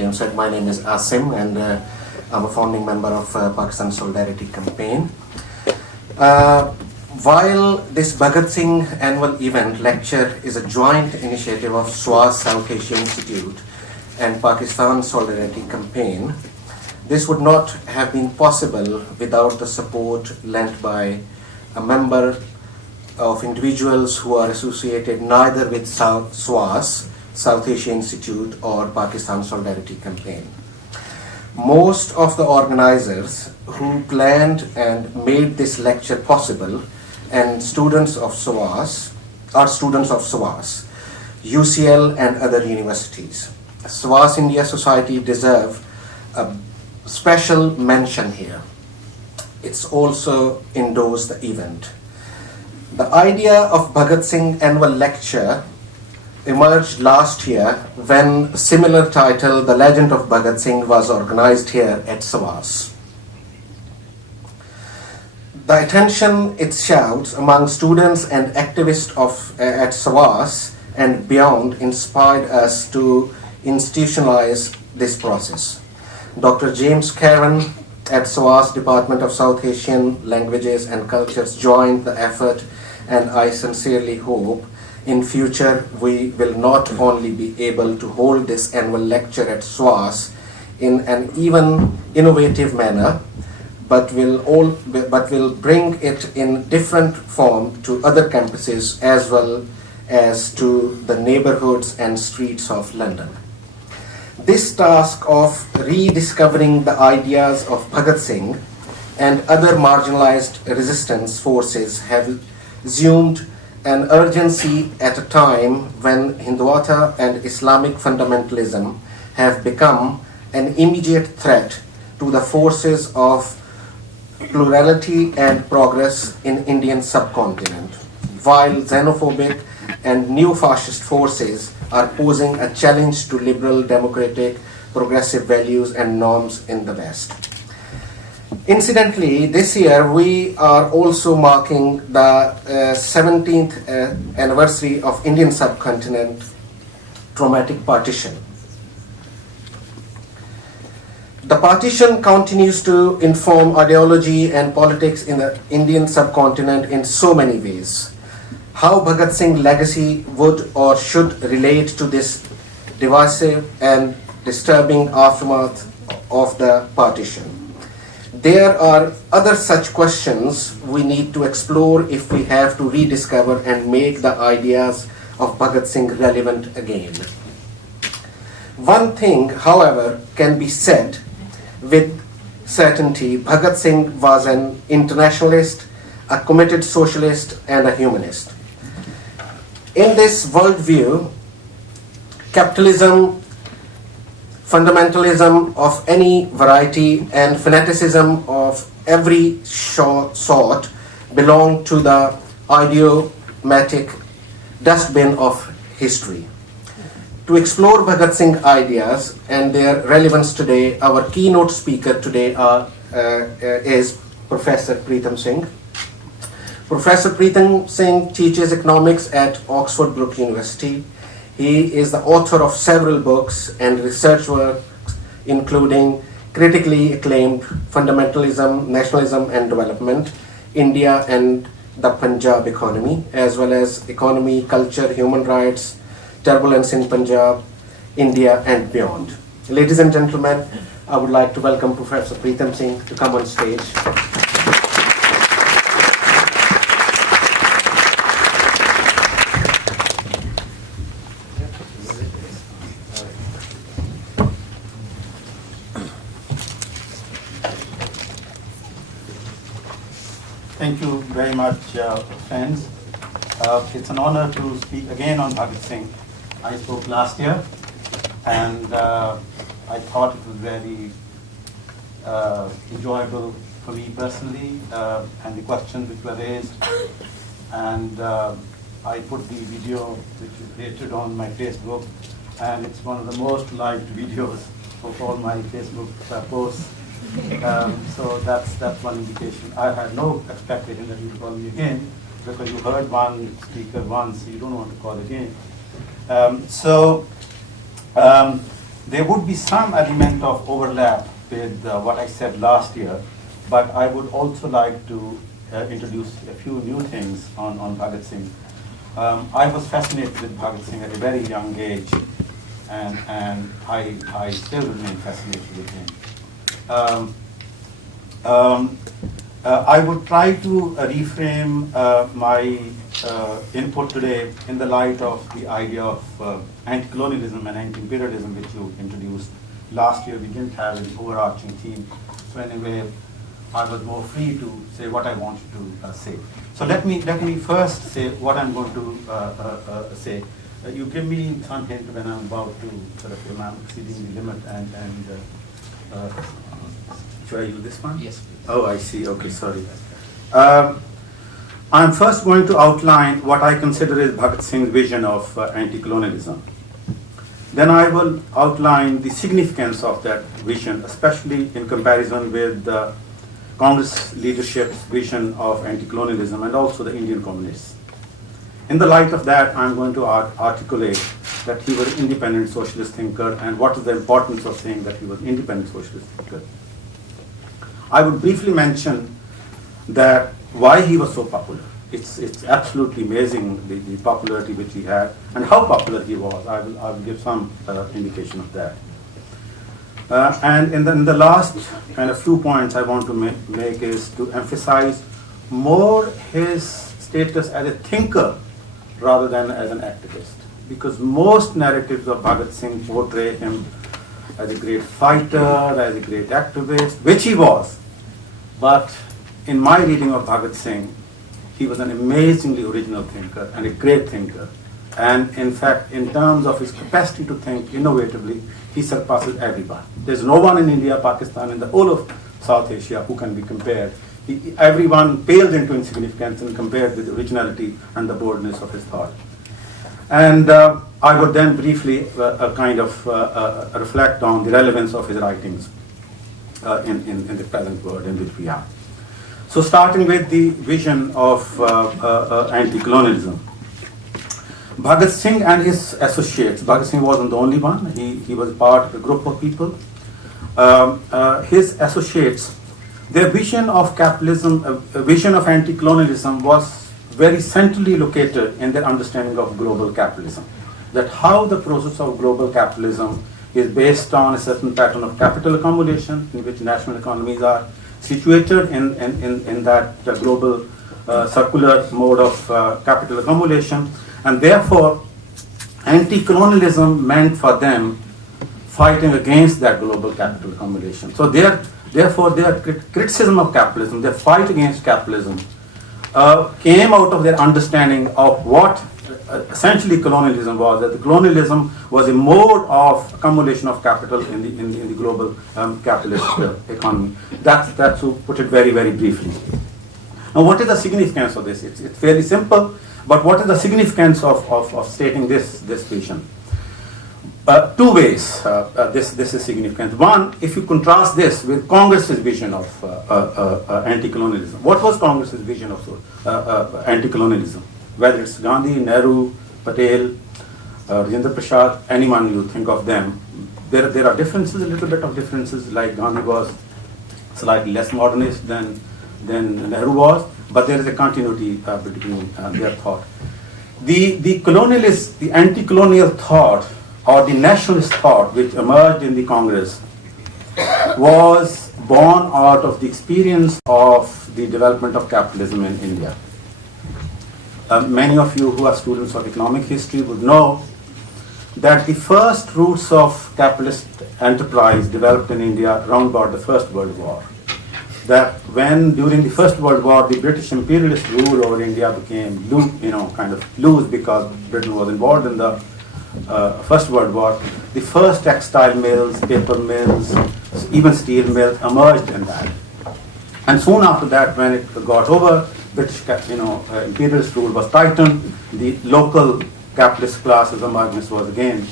James said, my name is Asim, and I'm a founding member of Pakistan Solidarity Campaign. While this Bhagat Singh annual event lecture is a joint initiative of SWAS South Asia Institute and Pakistan Solidarity Campaign, this would not have been possible without the support lent by a member of individuals who are associated neither with SWAS, South Asia Institute, or Pakistan Solidarity Campaign. Most of the organizers who planned and made this lecture possible and students of SWAS are students of SWAS, UCL and other universities. SWAS India Society deserve a special mention here. It's also endorsed the event. The idea of Bhagat Singh annual lecture emerged last year when a similar title, The Legend of Bhagat Singh, was organized here at SWAS. The attention it shouts among students and activists at SWAS and beyond inspired us to institutionalize this process. Dr. James Caron at SWAS Department of South Asian Languages and Cultures joined the effort, and I sincerely hope in future we will not only be able to hold this annual lecture at SWAS in an even innovative manner, but will bring it in different form to other campuses as well as to the neighborhoods and streets of London. This task of rediscovering the ideas of Bhagat Singh and other marginalized resistance forces have assumed an urgency at a time when Hindutva and Islamic fundamentalism have become an immediate threat to the forces of plurality and progress in Indian subcontinent, while xenophobic and neo-fascist forces are posing a challenge to liberal, democratic, progressive values and norms in the West. Incidentally, this year we are also marking the 17th anniversary of Indian subcontinent traumatic partition. The partition continues to inform ideology and politics in the Indian subcontinent in so many ways. How Bhagat Singh legacy would or should relate to this divisive and disturbing aftermath of the partition. There are other such questions we need to explore if we have to rediscover and make the ideas of Bhagat Singh relevant again. One thing, however, can be said with certainty: Bhagat Singh was an internationalist, a committed socialist, and a humanist. In this worldview, capitalism, fundamentalism of any variety, and fanaticism of every sort belong to the idiomatic dustbin of history. To explore Bhagat Singh ideas and their relevance today, our keynote speaker today is Professor Pritam Singh. Professor Pritam Singh teaches economics at Oxford Brook University. He is the author of several books and research works, including critically acclaimed Fundamentalism, Nationalism and Development, India and the Punjab Economy, as well as Economy, Culture, Human Rights, Turbulence in Punjab, India and Beyond. Ladies and gentlemen, I would like to welcome Professor Pritam Singh to come on stage. Thank you very much, friends. It's an honor to speak again on Bhagat Singh. I spoke last year, and I thought it was very enjoyable for me personally, and the questions which were raised. And I put the video which is created on my Facebook, and it's one of the most liked videos of all my Facebook posts. So that's one indication. I had no expectation that you would call me again, because you heard one speaker once, so you don't want to call again. there would be some element of overlap with what I said last year, but I would also like to introduce a few new things on Bhagat Singh. I was fascinated with Bhagat Singh at a very young age, and I still remain fascinated with him. I would try to reframe my input today in the light of the idea of anti-colonialism and anti-imperialism, which you introduced last year. We didn't have an overarching theme, so anyway, I was more free to say what I wanted to say. So let me first say what I'm going to say. You give me some hint when I'm about to sort of, when I'm exceeding the limit, and should I use this one? Yes, please. Oh, I see. Okay, sorry. I'm first going to outline what I consider is Bhagat Singh's vision of anti-colonialism. Then I will outline the significance of that vision, especially in comparison with the Congress leadership's vision of anti-colonialism and also the Indian communists. In the light of that, I'm going to articulate that he was an independent socialist thinker and what is the importance of saying that he was an independent socialist thinker. I would briefly mention that why he was so popular. It's absolutely amazing the popularity which he had and how popular he was. I will give some indication of that. And in the last kind of few points I want to make is to emphasize more his status as a thinker rather than as an activist. Because most narratives of Bhagat Singh portray him as a great fighter, as a great activist, which he was. But in my reading of Bhagat Singh, he was an amazingly original thinker and a great thinker. And in fact, in terms of his capacity to think innovatively, he surpasses everyone. There's no one in India, Pakistan, in the whole of South Asia who can be compared. Everyone paled into insignificance and compared with the originality and the boldness of his thought. And I would then briefly reflect on the relevance of his writings in the present world in which we are. So starting with the vision of anti-colonialism. Bhagat Singh and his associates, Bhagat Singh wasn't the only one, he was part of a group of people. His associates, their vision of capitalism, vision of anti-colonialism was very centrally located in their understanding of global capitalism. That how the process of global capitalism is based on a certain pattern of capital accumulation in which national economies are situated in that global circular mode of capital accumulation, and therefore anti-colonialism meant for them fighting against that global capital accumulation. So therefore their criticism of capitalism, their fight against capitalism came out of their understanding of what essentially colonialism was, that the colonialism was a mode of accumulation of capital in the global capitalist economy. That's to put it very, very briefly. Now, what is the significance of this? It's fairly simple, but what is the significance of stating this vision? Two ways this is significant. One, if you contrast this with Congress's vision of anti-colonialism. What was Congress's vision of anti-colonialism? Whether it's Gandhi, Nehru, Patel, Rajendra Prasad, anyone you think of them, there are differences, a little bit of differences, like Gandhi was slightly less modernist than Nehru was, but there is a continuity between their thought. The colonialist, the anti-colonial thought, or the nationalist thought which emerged in the Congress was born out of the experience of the development of capitalism in India. Many of you who are students of economic history would know that the first roots of capitalist enterprise developed in India around about the First World War. That when during the First World War the British imperialist rule over India became kind of loose because Britain was involved in the First World War, the first textile mills, paper mills, even steel mills emerged in that. And soon after that, when it got over, British imperialist rule was tightened, the local capitalist class's emergence was again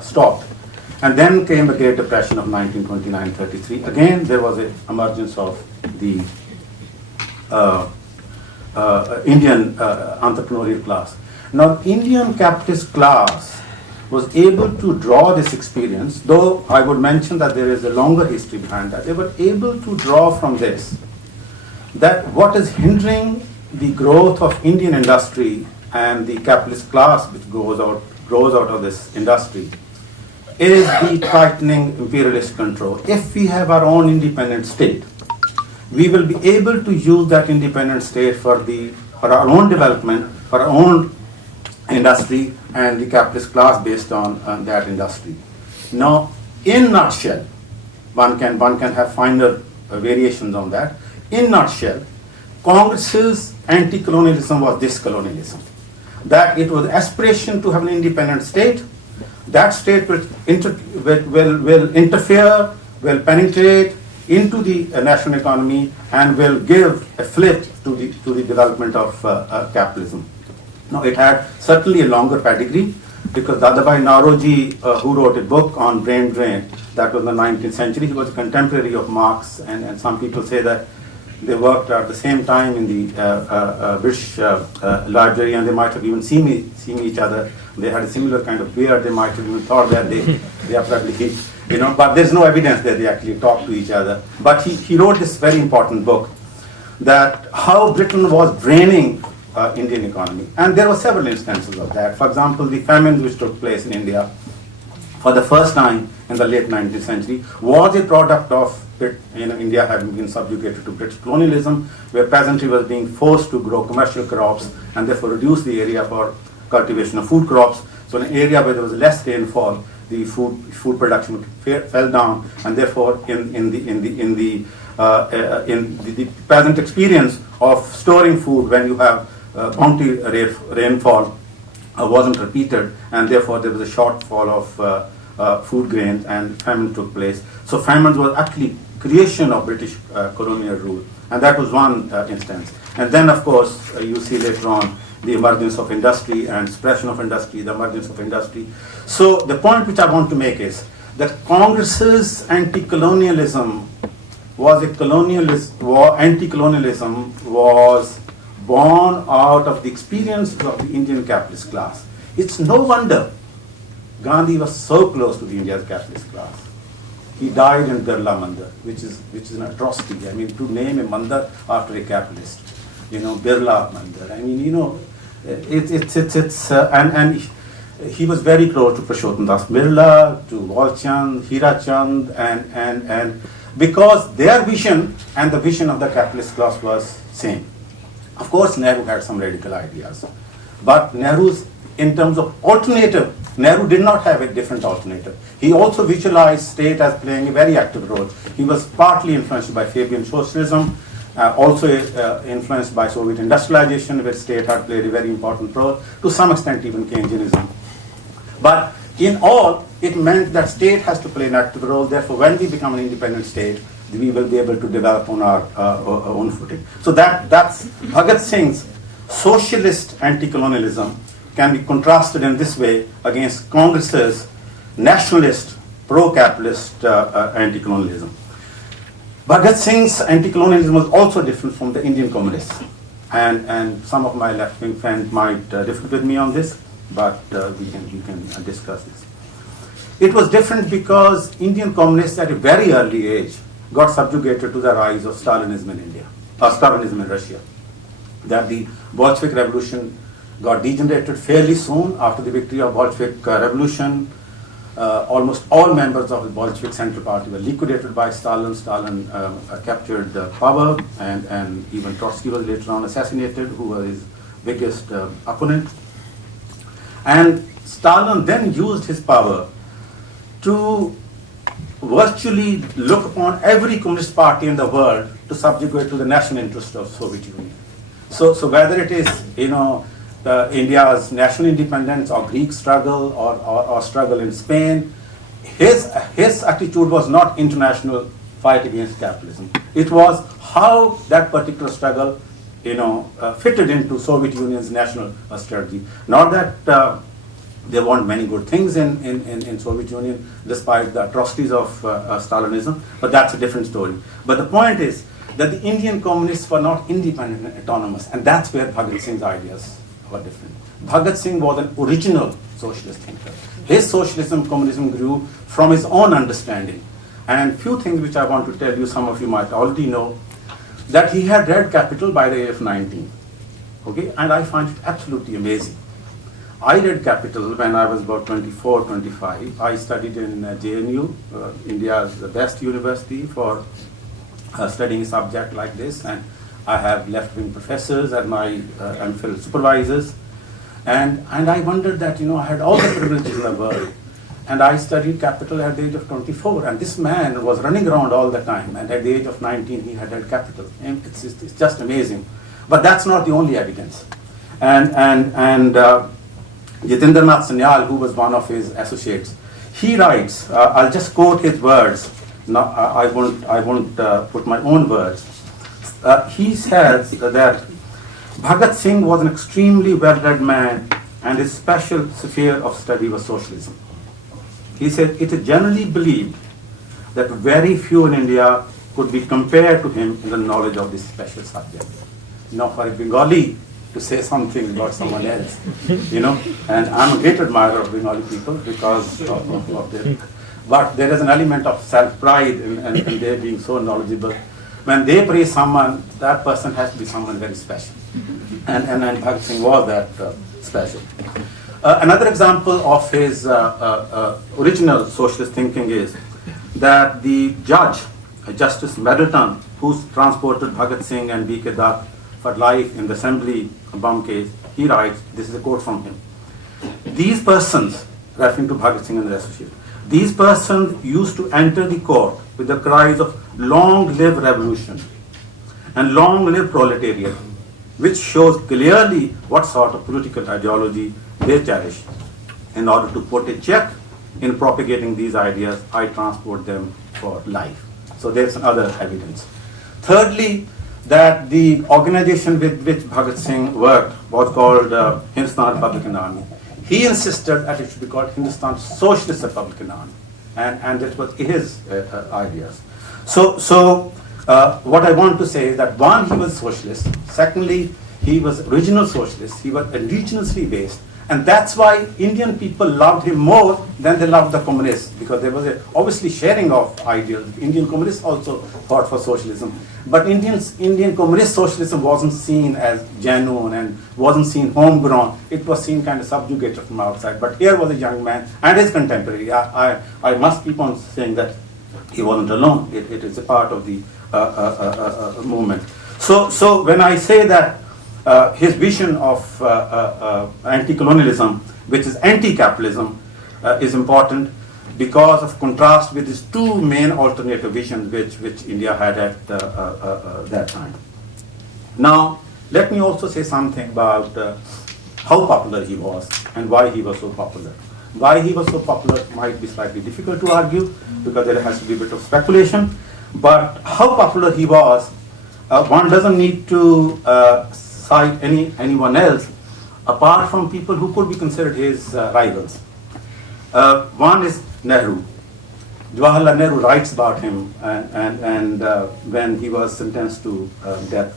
stopped. And then came the Great Depression of 1929-33. Again, there was an emergence of the Indian entrepreneurial class. Now, Indian capitalist class was able to draw this experience, though I would mention that there is a longer history behind that. They were able to draw from this that what is hindering the growth of Indian industry and the capitalist class which grows out of this industry is the tightening imperialist control. If we have our own independent state, we will be able to use that independent state for our own development, for our own industry and the capitalist class based on that industry. Now, in nutshell, one can have finer variations on that. In nutshell, Congress's anti-colonialism was this colonialism, that it was aspiration to have an independent state. That state will interfere, will penetrate into the national economy and will give a flip to the development of capitalism. Now, it had certainly a longer pedigree because Dadabhai Naoroji, who wrote a book on brain drain, that was in the 19th century. He was a contemporary of Marx, and some people say that they worked at the same time in the British library, and they might have even seen each other. They had a similar kind of beard. They might have even thought that they are probably, but there's no evidence that they actually talked to each other. But he wrote this very important book that how Britain was draining Indian economy. And there were several instances of that. For example, the famines which took place in India for the first time in the late 19th century was a product of India having been subjugated to British colonialism, where peasantry was being forced to grow commercial crops and therefore reduce the area for cultivation of food crops. So in an area where there was less rainfall, the food production fell down, and therefore in the peasant experience of storing food when you have bounty rainfall wasn't repeated, and therefore there was a shortfall of food grains, and famine took place. So famine was actually creation of British colonial rule, and that was one instance. And then, of course, you see later on the emergence of industry and suppression of industry, the emergence of industry. So the point which I want to make is that Congress's anti-colonialism was anti-colonialism was born out of the experience of the Indian capitalist class. It's no wonder Gandhi was so close to the India's capitalist class. He died in Birla Mandir, which is an atrocity. I mean, to name a mandir after a capitalist, Birla Mandir. I mean, and he was very close to Purushottam Das Birla, to Walchand, Hirachand, and because their vision and the vision of the capitalist class was same. Of course, Nehru had some radical ideas, but Nehru's, in terms of alternative, Nehru did not have a different alternative. He also visualized state as playing a very active role. He was partly influenced by Fabian socialism, also influenced by Soviet industrialization, where state had played a very important role, to some extent even Keynesianism. But in all, it meant that state has to play an active role. Therefore, when we become an independent state, we will be able to develop on our own footing. So that's Bhagat Singh's socialist anti-colonialism can be contrasted in this way against Congress's nationalist, pro-capitalist anti-colonialism. Bhagat Singh's anti-colonialism was also different from the Indian communists. And some of my left-wing friends might differ with me on this, but we can discuss this. It was different because Indian communists at a very early age got subjugated to the rise of Stalinism in India, or Stalinism in Russia. That the Bolshevik Revolution got degenerated fairly soon after the victory of Bolshevik Revolution. Almost all members of the Bolshevik Central Party were liquidated by Stalin. Stalin captured power, and even Trotsky was later on assassinated, who was his biggest opponent. And Stalin then used his power to virtually look upon every communist party in the world to subjugate to the national interest of Soviet Union. So whether it is India's national independence or Greek struggle or struggle in Spain, his attitude was not international fight against capitalism. It was how that particular struggle fitted into Soviet Union's national strategy. Not that there weren't many good things in Soviet Union, despite the atrocities of Stalinism, but that's a different story. But the point is that the Indian communists were not independent and autonomous, and that's where Bhagat Singh's ideas were different. Bhagat Singh was an original socialist thinker. his socialism, communism grew from his own understanding. And few things which I want to tell you, some of you might already know, that he had read Capital by the age of 19. Okay, and I find it absolutely amazing. I read Capital when I was about 24, 25. I studied in JNU, India's best university for studying a subject like this, and I have left-wing professors and my MPhil supervisors. And I wondered that, I had all the privileges in the world. And I studied Capital at the age of 24. And this man was running around all the time. And at the age of 19, he had read Capital. And it's just amazing. But that's not the only evidence. And Yatindranath Sanyal, who was one of his associates, he writes, I'll just quote his words. No, I won't put my own words. He says that Bhagat Singh was an extremely well-read man, and his special sphere of study was socialism. He said, it is generally believed that very few in India could be compared to him in the knowledge of this special subject. For a Bengali to say something about someone else, and I'm a great admirer of Bengali people because of their, but there is an element of self-pride in their being so knowledgeable. When they praise someone, that person has to be someone very special. And Bhagat Singh was that special. Another example of his original socialist thinking is that the judge, Justice Middleton, who transported Bhagat Singh and B.K. Dutt for life in the assembly bomb case, he writes, this is a quote from him, these persons, referring to Bhagat Singh and the associate, these persons used to enter the court with the cries of long live revolution and long live proletariat, which shows clearly what sort of political ideology they cherish. In order to put a check in propagating these ideas, I transport them for life. So there's another evidence. Thirdly, that the organization with which Bhagat Singh worked was called Hindustan Republican Army. He insisted that it should be called Hindustan Socialist Republican Army, and that was his ideas. So what I want to say is that one, he was socialist. Secondly, he was original socialist. He was indigenously based. And that's why Indian people loved him more than they loved the communists, because there was obviously sharing of ideals. Indian communists also fought for socialism. But Indian communist socialism wasn't seen as genuine and wasn't seen homegrown. It was seen kind of subjugated from outside. But here was a young man and his contemporary. I must keep on saying that he wasn't alone. It is a part of the movement. So when I say that his vision of anti-colonialism, which is anti-capitalism, is important because of contrast with his two main alternative visions which India had at that time. Now, let me also say something about how popular he was and why he was so popular. Why he was so popular might be slightly difficult to argue because there has to be a bit of speculation. But how popular he was, one doesn't need to cite anyone else apart from people who could be considered his rivals. One is Nehru. Jawaharlal Nehru writes about him and when he was sentenced to death.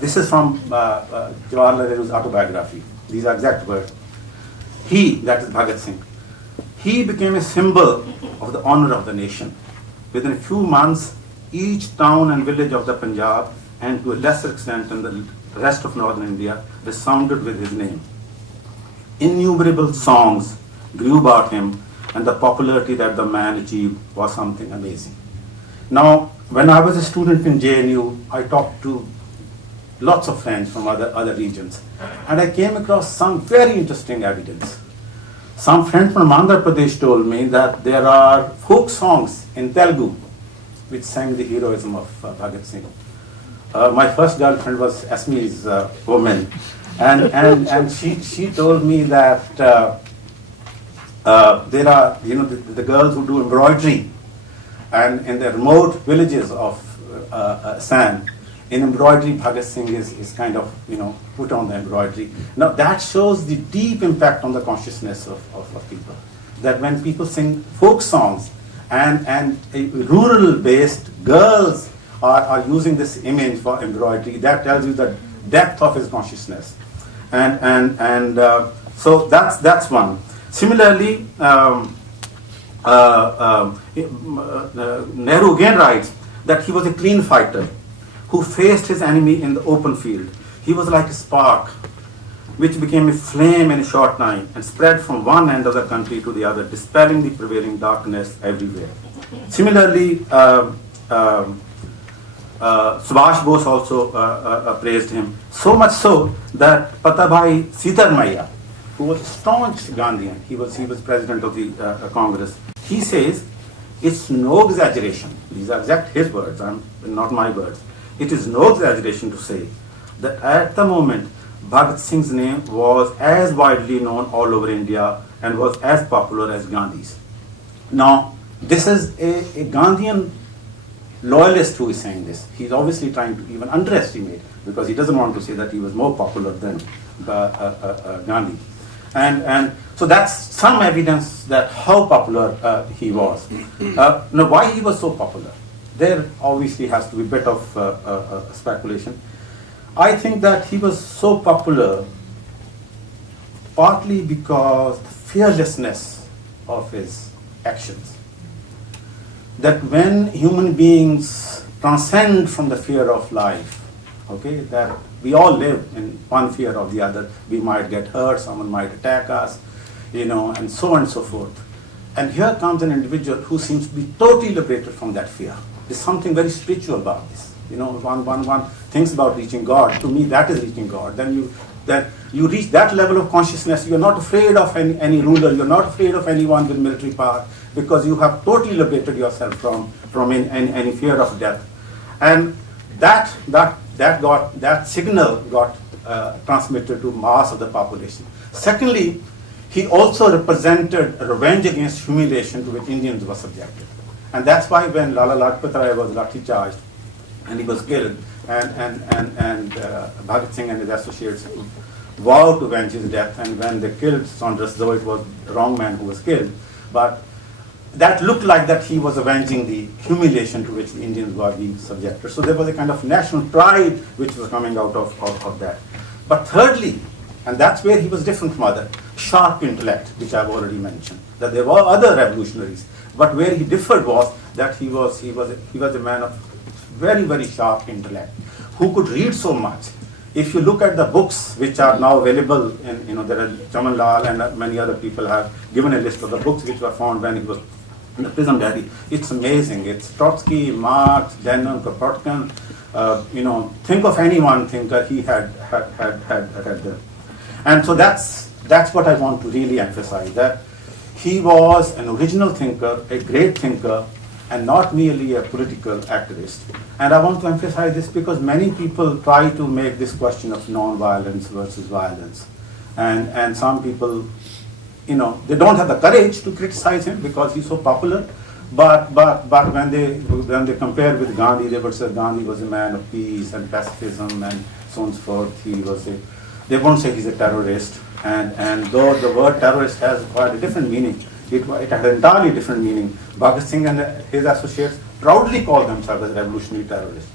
This is from Jawaharlal Nehru's autobiography. These are exact words. He, that is Bhagat Singh, he became a symbol of the honor of the nation. Within a few months, each town and village of the Punjab, and to a lesser extent in the rest of northern India, resounded with his name. Innumerable songs grew about him, and the popularity that the man achieved was something amazing. Now, when I was a student in JNU, I talked to lots of friends from other regions, and I came across some very interesting evidence. Some friend from Andhra Pradesh told me that there are folk songs in Telugu which sang the heroism of Bhagat Singh. My first girlfriend was Asmi's woman, and she told me that there are the girls who do embroidery, and in the remote villages of Assam, in embroidery, Bhagat Singh is kind of put on the embroidery. Now that shows the deep impact on the consciousness of people. That when people sing folk songs and rural-based girls are using this image for embroidery, that tells you the depth of his consciousness. And so that's one. Similarly, Nehru again writes that he was a clean fighter who faced his enemy in the open field. He was like a spark which became a flame in a short time and spread from one end of the country to the other, dispelling the prevailing darkness everywhere. Similarly, Subhash Bose also praised him, so much so that Patabhai Sitarmaiya, who was a staunch Gandhian, he was president of the Congress, he says, it's no exaggeration, these are exact his words, not my words, it is no exaggeration to say that at the moment Bhagat Singh's name was as widely known all over India and was as popular as Gandhi's. Now, this is a Gandhian loyalist who is saying this. He's obviously trying to even underestimate, because he doesn't want to say that he was more popular than Gandhi. And so that's some evidence that how popular he was. Now, why he was so popular? There obviously has to be a bit of speculation. I think that he was so popular partly because the fearlessness of his actions. That when human beings transcend from the fear of life, okay, that we all live in one fear or the other. We might get hurt, someone might attack us, and so on and so forth. And here comes an individual who seems to be totally liberated from that fear. There's something very spiritual about this. One thinks about reaching God. To me, that is reaching God. Then you reach that level of consciousness. You're not afraid of any ruler. You're not afraid of anyone with military power, because you have totally liberated yourself from any fear of death. And that signal got transmitted to mass of the population. Secondly, he also represented a revenge against humiliation to which Indians were subjected. And that's why when Lala Lajpat Rai was lathi charged and he was killed, and Bhagat Singh and his associates vowed to avenge his death, and when they killed Saunders, though it was the wrong man who was killed, but that looked like that he was avenging the humiliation to which the Indians were being subjected. So there was a kind of national pride which was coming out of that. But thirdly, and that's where he was different from other, sharp intellect, which I've already mentioned. That there were other revolutionaries, but where he differed was that he was a man of very, very sharp intellect, who could read so much. If you look at the books which are now available, there are Chaman Lal and many other people have given a list of the books which were found when he was in the prison diary. It's amazing. It's Trotsky, Marx, Lenin, Kropotkin. Think of any one thinker he had there. And so that's what I want to really emphasize, that he was an original thinker, a great thinker, and not merely a political activist. And I want to emphasize this because many people try to make this question of non-violence versus violence. And some people, they don't have the courage to criticize him because he's so popular. But when they compare with Gandhi, they would say Gandhi was a man of peace and pacifism and so on and so forth. They won't say he's a terrorist. And though the word terrorist has quite a different meaning, it had an entirely different meaning. Bhagat Singh and his associates proudly called themselves as revolutionary terrorists.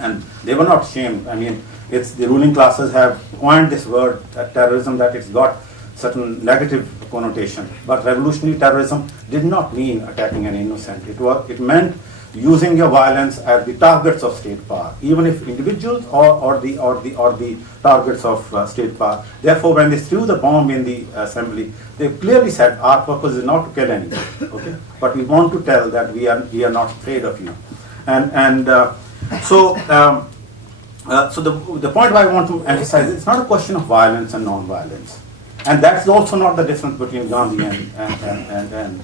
And they were not ashamed. I mean, it's the ruling classes have coined this word, terrorism, that it's got certain negative connotation. But revolutionary terrorism did not mean attacking an innocent. It meant using your violence as the targets of state power, even if individuals or the targets of state power. Therefore, when they threw the bomb in the assembly, they clearly said, our purpose is not to kill anyone, okay? But we want to tell that we are not afraid of you. So the point I want to emphasize, it's not a question of violence and non-violence. And that's also not the difference between Gandhi and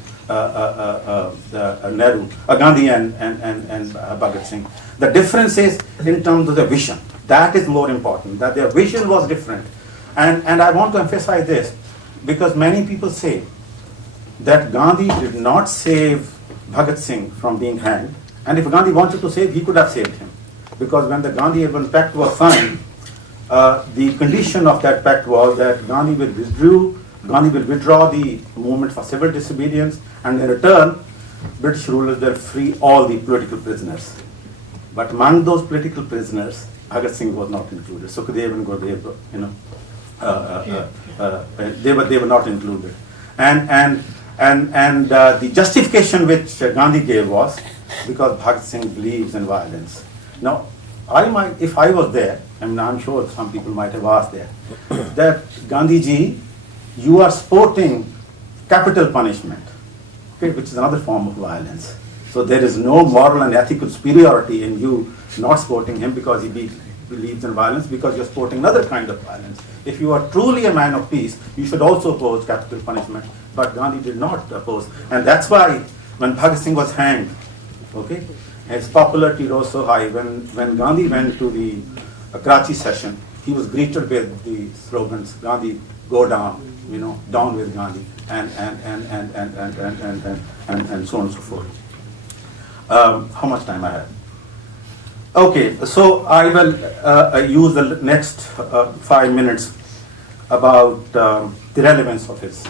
Nehru, Gandhi and Bhagat Singh. The difference is in terms of the vision. That is more important, that their vision was different. And I want to emphasize this, because many people say that Gandhi did not save Bhagat Singh from being hanged, and if Gandhi wanted to save, he could have saved him. Because when the Gandhi-Urban Pact was signed, the condition of that pact was that Gandhi will withdraw the movement for civil disobedience, and in return, British rulers will free all the political prisoners. But among those political prisoners, Bhagat Singh was not included. Sukhdev and Gurdev, they were not included. And the justification which Gandhi gave was because Bhagat Singh believes in violence. Now, if I was there, I mean, I'm sure some people might have asked there, that Gandhi ji, you are supporting capital punishment, okay, which is another form of violence. So there is no moral and ethical superiority in you not supporting him because he believes in violence, because you're supporting another kind of violence. If you are truly a man of peace, you should also oppose capital punishment. But Gandhi did not oppose. And that's why when Bhagat Singh was hanged, okay, his popularity rose so high. When Gandhi went to the Karachi session, he was greeted with the slogans, Gandhi, go down, down with Gandhi, and so on and so forth. How much time I have? Okay, so I will use the next 5 minutes about the relevance of his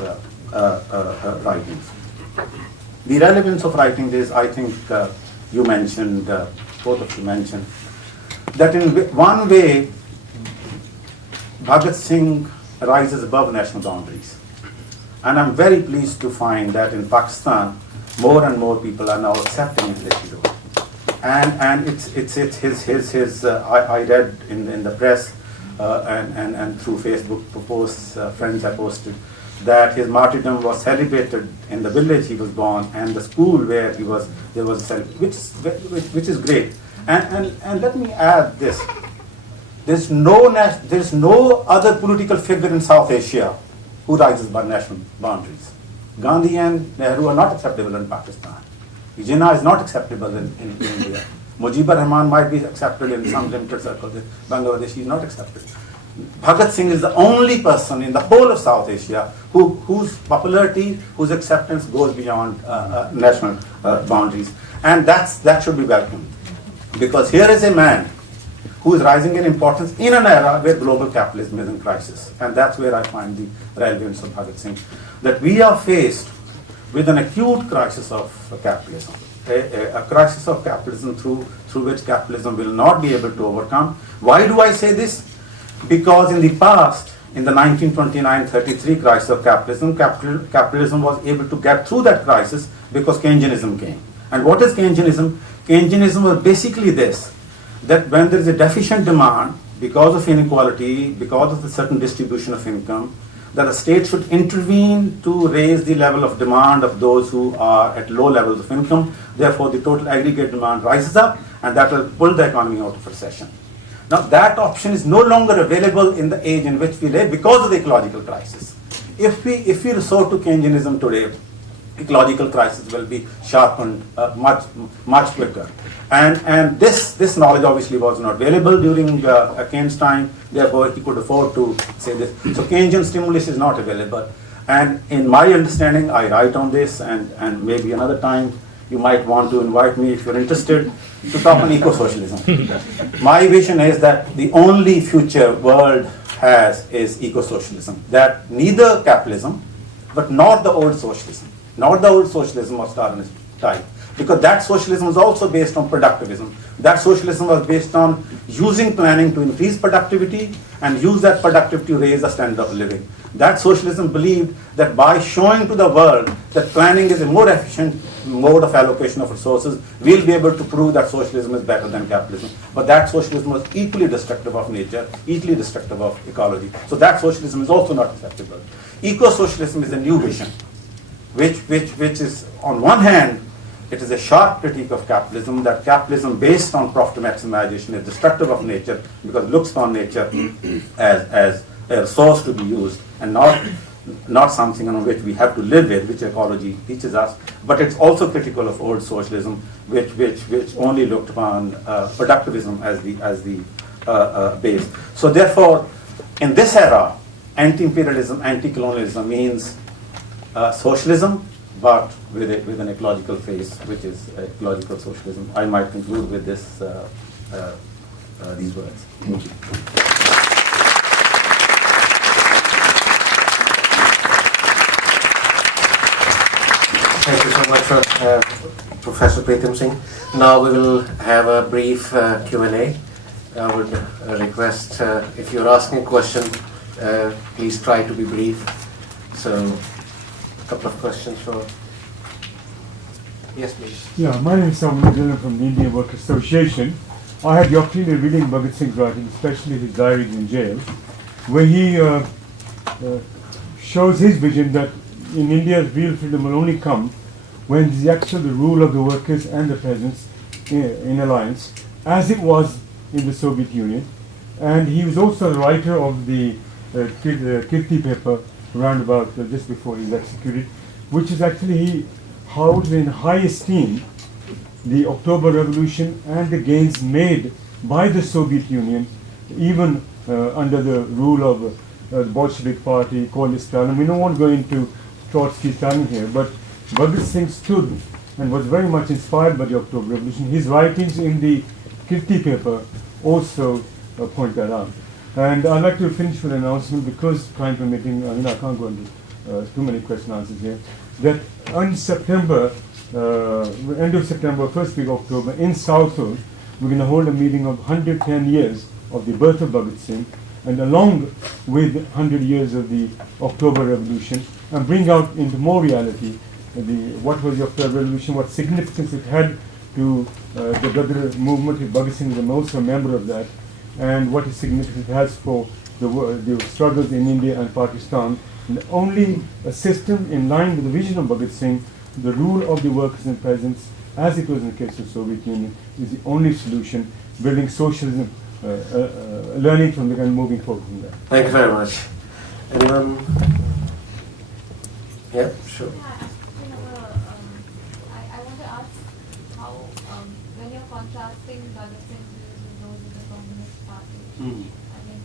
writings. The relevance of writings is, I think you mentioned, both of you mentioned, that in one way, Bhagat Singh rises above national boundaries. And I'm very pleased to find that in Pakistan, more and more people are now accepting his hero. And it's his I read in the press and through Facebook posts, friends have posted, that his martyrdom was celebrated in the village he was born and the school where he was, there was a celebration, which is great. And let me add this. There's no other political figure in South Asia who rises by national boundaries. Gandhi and Nehru are not acceptable in Pakistan. Jinnah is not acceptable in India. Mujibur Rahman might be acceptable in some limited circles. Bangladesh is not acceptable. Bhagat Singh is the only person in the whole of South Asia whose popularity, whose acceptance goes beyond national boundaries. And that should be welcomed. Because here is a man who is rising in importance in an era where global capitalism is in crisis. And that's where I find the relevance of Bhagat Singh. That we are faced with an acute crisis of capitalism. A crisis of capitalism through which capitalism will not be able to overcome. Why do I say this? Because in the past, in the 1929-33 crisis of capitalism, capitalism was able to get through that crisis because Keynesianism came. And what is Keynesianism? Keynesianism was basically this, that when there is a deficient demand because of inequality, because of the certain distribution of income, that the state should intervene to raise the level of demand of those who are at low levels of income. Therefore, the total aggregate demand rises up, and that will pull the economy out of recession. Now, that option is no longer available in the age in which we live because of the ecological crisis. If we resort to Keynesianism today, ecological crisis will be sharpened much quicker. And this knowledge obviously was not available during Keynes' time, therefore he could afford to say this. So Keynesian stimulus is not available. And in my understanding, I write on this, and maybe another time you might want to invite me if you're interested to talk on eco-socialism. My vision is that the only future world has is eco-socialism, that neither capitalism, but nor the old socialism, not the old socialism of Stalinist type, because that socialism was also based on productivism. That socialism was based on using planning to increase productivity and use that productivity to raise the standard of living. That socialism believed that by showing to the world that planning is a more efficient mode of allocation of resources, we'll be able to prove that socialism is better than capitalism. But that socialism was equally destructive of nature, equally destructive of ecology. So that socialism is also not acceptable. Eco-socialism is a new vision, which is, on one hand, it is a sharp critique of capitalism, that capitalism based on profit maximization is destructive of nature because it looks upon nature as a resource to be used and not something on which we have to live with, which ecology teaches us. But it's also critical of old socialism, which only looked upon productivism as the base. So therefore, in this era, anti-imperialism, anti-colonialism means socialism, but with an ecological face, which is ecological socialism. I might conclude with this these words. Thank you. Thank you so much, Professor Pritam Singh. Now we will have a brief Q&A. I would request, if you're asking a question, please try to be brief. So, couple of questions for. Yes, please. Yeah, my name is Samuel Dillon from the Indian Work Association. I had the opportunity of reading Bhagat Singh's writing, especially his diaries in jail, where he shows his vision that in India real freedom will only come when the actual the rule of the workers and the peasants in alliance, as it was in the Soviet Union. And he was also the writer of the Kirti paper roundabout just before he was executed, which is actually he holds in high esteem the October Revolution and the gains made by the Soviet Union, even under the rule of the Bolshevik Party, Communist Stalin. We don't want to go into Trotsky Stalin here, but Bhagat Singh stood and was very much inspired by the October Revolution. His writings in the Kirti paper also point that out. And I'd like to finish with an announcement, because time permitting, I can't go into too many question answers here, that on September, end of September, first week of October, in Southall, we're going to hold a meeting of 110 years of the birth of Bhagat Singh, and along with 100 years of the October Revolution, and bring out into more reality what was the October Revolution, what significance it had to the brother movement. Bhagat Singh was also a member of that, and what significance it has for the struggles in India and Pakistan. And only a system in line with the vision of Bhagat Singh, the rule of the workers and peasants, as it was in the case of the Soviet Union, is the only solution, building socialism, learning from the and moving forward from there. Thank you very much. Anyone? Yeah, sure. I want to ask how, when you're contrasting Bhagat Singh's views with those of the Communist Party, I mean,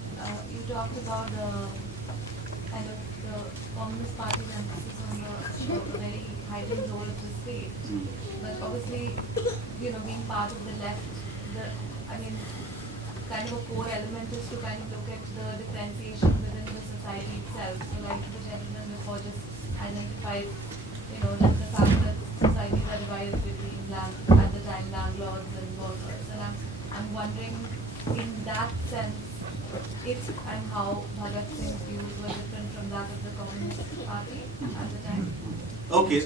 you talked about kind of the Communist Party's emphasis on the very heightened role of the state. But obviously, being part of the left, kind of a core element is to kind of look at the differentiation within the society itself. So like the gentleman before just identified, the fact that societies are divided between at the time landlords and workers. And I'm wondering, in that sense, if and how Bhagat Singh's views were different from that of the Communist Party at the time. Okay,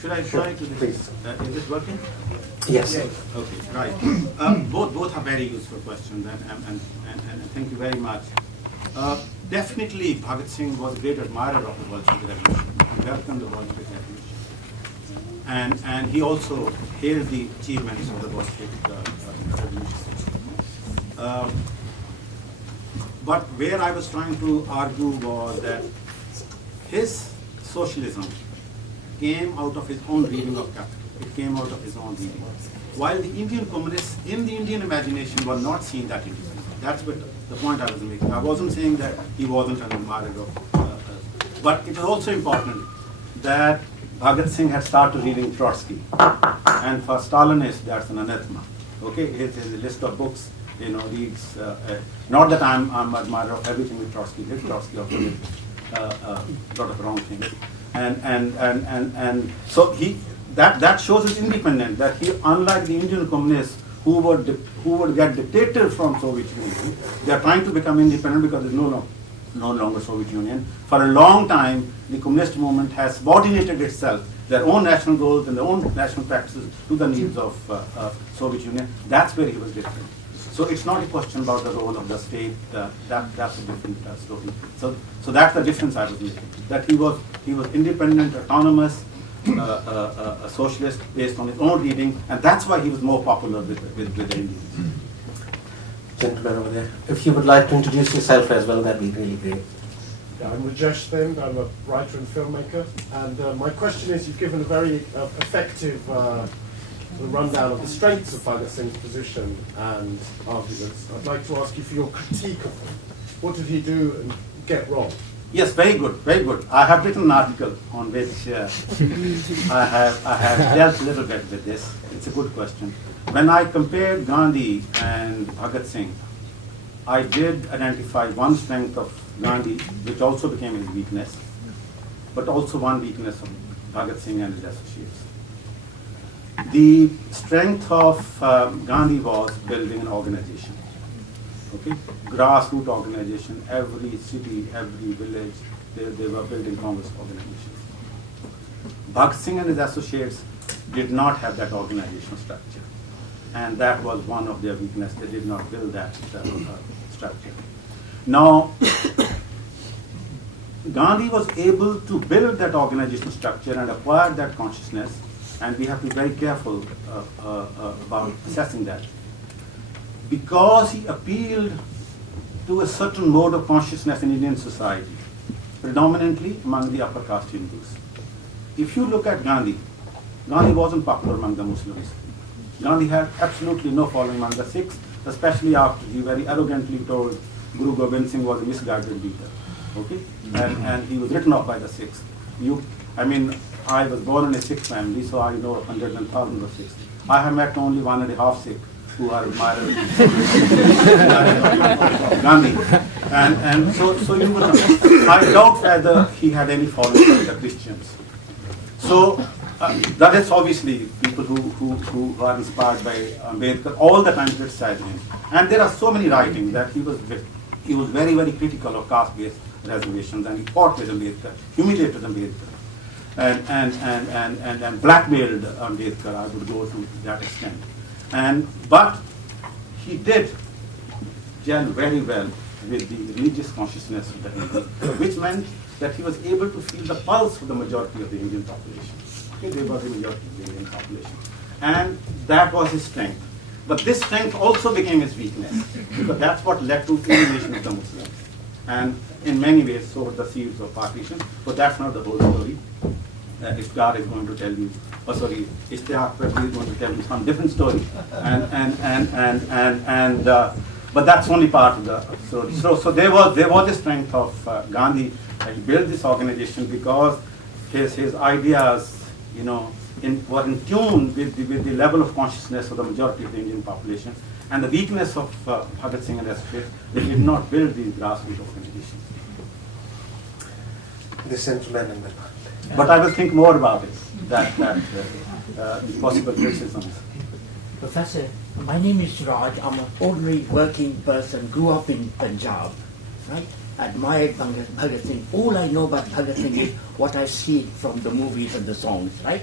should I try to this? Please. Is it working? Yes. Okay, right. Both are very useful questions, and thank you very much. Definitely, Bhagat Singh was a great admirer of the Bolshevik Revolution and welcomed the Bolshevik Revolution. And he also hailed the achievements of the Bolshevik Revolution. But where I was trying to argue was that his socialism came out of his own reading of capital. It came out of his own reading. While the Indian communists in the Indian imagination were not seeing that independence. That's what the point I was making. I wasn't saying that he wasn't an admirer of, but it is also important that Bhagat Singh had started reading Trotsky, and for Stalinists that's an anathema. Okay, his list of books, reads. Not that I'm an admirer of everything with Trotsky. Trotsky also did a lot of wrong things, and so that shows his independence. That he, unlike the Indian communists who would get dictated from Soviet Union, they are trying to become independent because there's no longer Soviet Union. For a long time, the communist movement has subordinated itself, their own national goals and their own national practices, to the needs of Soviet Union. That's where he was different. So it's not a question about the role of the state. That's a different story. So that's the difference I was making. That he was independent, autonomous, a socialist based on his own reading, and that's why he was more popular with the Indians. Gentleman over there, if you would like to introduce yourself as well, that'd be really great. Yeah, I'm Rajesh Thind. I'm a writer and filmmaker, and my question is, you've given a very effective rundown of the strengths of Bhagat Singh's position and arguments. I'd like to ask you for your critique of them. What did he do and get wrong? Yes, very good, very good. I have written an article on which I have dealt a little bit with this. It's a good question. When I compared Gandhi and Bhagat Singh, I did identify one strength of Gandhi, which also became his weakness, but also one weakness of Bhagat Singh and his associates. The strength of Gandhi was building an organization. Okay, grassroots organization, every city, every village, they were building Congress organizations. Bhagat Singh and his associates did not have that organizational structure. And that was one of their weaknesses. They did not build that structure. Now, Gandhi was able to build that organizational structure and acquire that consciousness, and we have to be very careful about assessing that. Because he appealed to a certain mode of consciousness in Indian society, predominantly among the upper caste Hindus. If you look at Gandhi, Gandhi wasn't popular among the Muslims. Gandhi had absolutely no following among the Sikhs, especially after he very arrogantly told Guru Gobind Singh was a misguided leader. Okay? And he was written off by the Sikhs. I was born in a Sikh family, so I know hundreds and thousands of Sikhs. I have met only 1.5 Sikh who are admirers of Gandhi. And so you will know. I doubt whether he had any following with the Christians. So that is obviously people who are inspired by Ambedkar all the time criticize him. And there are so many writings that he was very, very critical of caste-based reservations, and he fought with Ambedkar, humiliated Ambedkar, and blackmailed Ambedkar. I would go to that extent. But he did gel very well with the religious consciousness of the Hindus, which meant that he was able to feel the pulse of the majority of the Indian population. Okay, they were the majority of the Indian population. And that was his strength. But this strength also became his weakness, because that's what led to elimination of the Muslims. And in many ways sowed the seeds of partition, but that's not the whole story. Iftar is going to tell you, Ishtihaq Prabhi is going to tell you some different story. But that's only part of the story. So there was the strength of Gandhi. He built this organization because his ideas, were in tune with the level of consciousness of the majority of the Indian population, and the weakness of Bhagat Singh and associates. They did not build these grassroots organizations. The central element. But I will think more about it, that possible criticisms. Professor, my name is Raj. I'm an ordinary working person, grew up in Punjab, right? Admired Bhagat Singh. All I know about Bhagat Singh is what I see from the movies and the songs, right?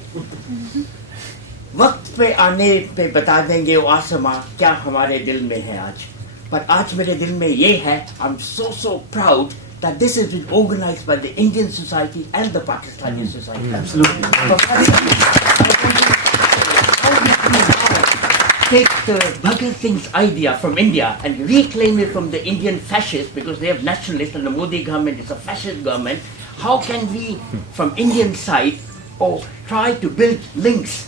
वक्त पे आने पे बता देंगे वो आसमां क्या हमारे दिल में है आज. पर आज मेरे दिल में ये है, I'm so proud that this has been organized by the Indian society and the Pakistani society. Absolutely. Take Bhagat Singh's idea from India and reclaim it from the Indian fascists, because they have nationalists and the Modi government is a fascist government. How can we, from Indian side, try to build links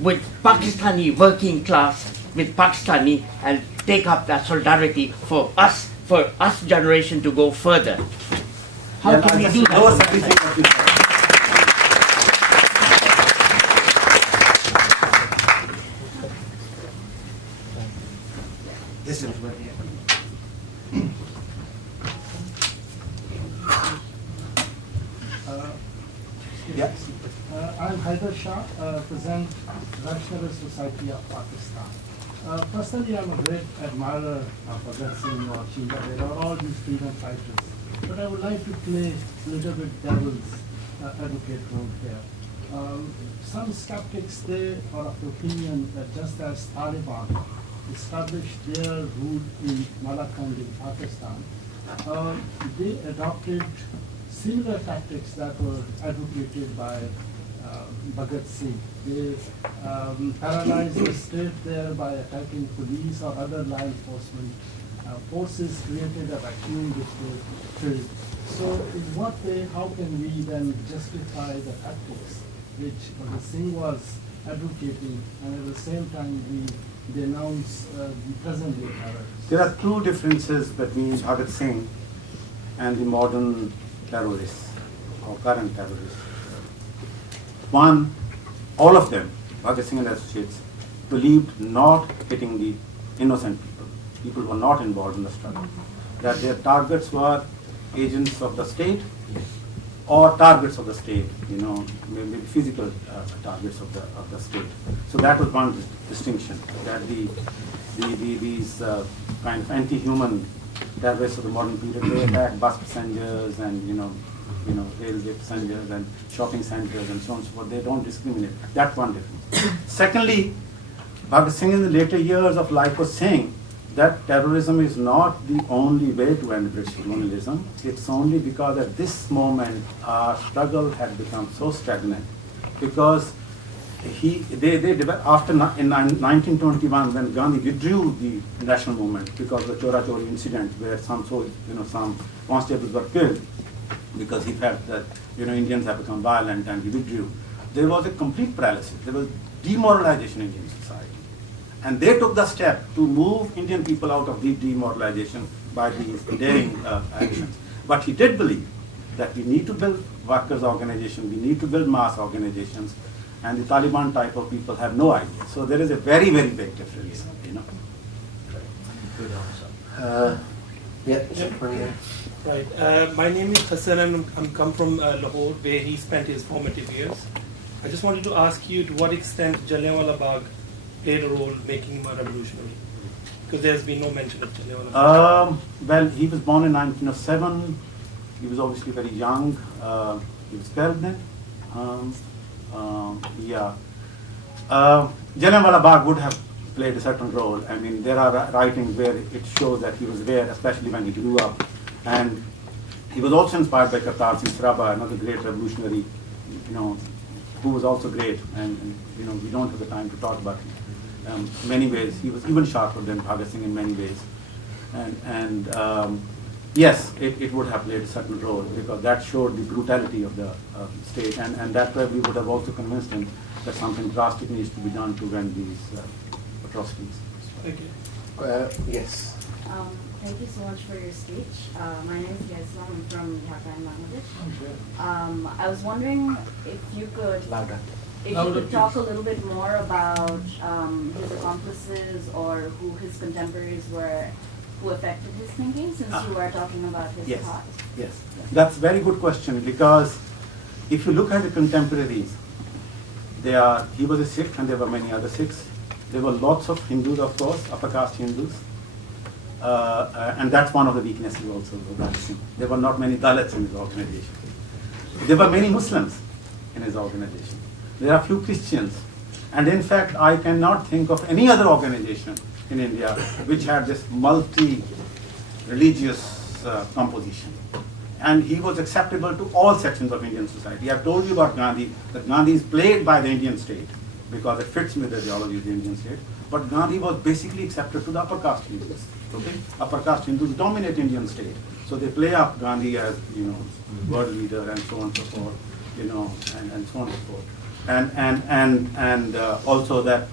with Pakistani working class, with Pakistani, and take up that solidarity for us generation to go further? How can we do that? This gentleman here. Yes. I'm Haider Shah, present Vaishnava Society of Pakistan. Personally, I'm a great admirer of Bhagat Singh or Chinda Vera, all these freedom fighters. But I would like to play a little bit devil's advocate role here. Some skeptics, they are of the opinion that just as Taliban established their rule in Malakand in Pakistan, they adopted similar tactics that were advocated by Bhagat Singh. They paralyzed the state there by attacking police or other law enforcement forces, created a vacuum which they filled. So in what way, how can we then justify the tactics which Bhagat Singh was advocating, and at the same time we denounce the present-day terrorists? There are two differences between Bhagat Singh and the modern terrorists or current terrorists. One, all of them, Bhagat Singh and associates, believed not hitting the innocent people. People were not involved in the struggle. That their targets were agents of the state or targets of the state, maybe physical targets of the state. So that was one distinction, that these kind of anti-human terrorists of the modern period, they attacked bus passengers and railway passengers and shopping centers and so on and so forth. They don't discriminate. That's one difference. Secondly, Bhagat Singh in the later years of life was saying that terrorism is not the only way to end British colonialism. It's only because at this moment our struggle had become so stagnant because after in 1921 when Gandhi withdrew the national movement because of the Chora Chori incident where some constables were killed because he felt that Indians have become violent and he withdrew. There was a complete paralysis. There was demoralization in Indian society. And they took the step to move Indian people out of deep demoralization by these daring actions. But he did believe that we need to build workers' organizations, we need to build mass organizations, and the Taliban type of people have no idea. So there is a very, very big difference. Right. My name is Hassan and I'm come from Lahore where he spent his formative years. I just wanted to ask you to what extent Jallianwala Bagh played a role making him a revolutionary? Because there's been no mention of Jallianwala Bagh. Well, he was born in 1907. He was obviously very young. He was 12 then. Jallianwala Bagh would have played a certain role. I mean, there are writings where it shows that he was there, especially when he grew up. And he was also inspired by Kartar Singh Sarabha, another great revolutionary, who was also great. And we don't have the time to talk about him. In many ways, he was even sharper than Bhagat Singh in many ways. Yes, it would have played a certain role because that showed the brutality of the state, and that probably would have also convinced him that something drastic needs to be done to end these atrocities. Thank you. Yes. Thank you so much for your speech. My name is Yaslam. I'm from Dhaka in Bangladesh. I was wondering if you could talk a little bit more about his accomplices or who his contemporaries were who affected his thinking, since you are talking about his thought. Yes, that's a very good question because if you look at the contemporaries, he was a Sikh and there were many other Sikhs. There were lots of Hindus, of course, upper caste Hindus. And that's one of the weaknesses also of Bhagat Singh. There were not many Dalits in his organization. There were many Muslims in his organization. There are few Christians. And in fact, I cannot think of any other organization in India which had this multi-religious composition. And he was acceptable to all sections of Indian society. I've told you about Gandhi, that Gandhi is plagued by the Indian state because it fits with the ideology of the Indian state. But Gandhi was basically accepted to the upper caste Hindus. Okay? Upper caste Hindus dominate Indian state. So they play up Gandhi as, world leader and so on and so forth, and so on and so forth. And also that,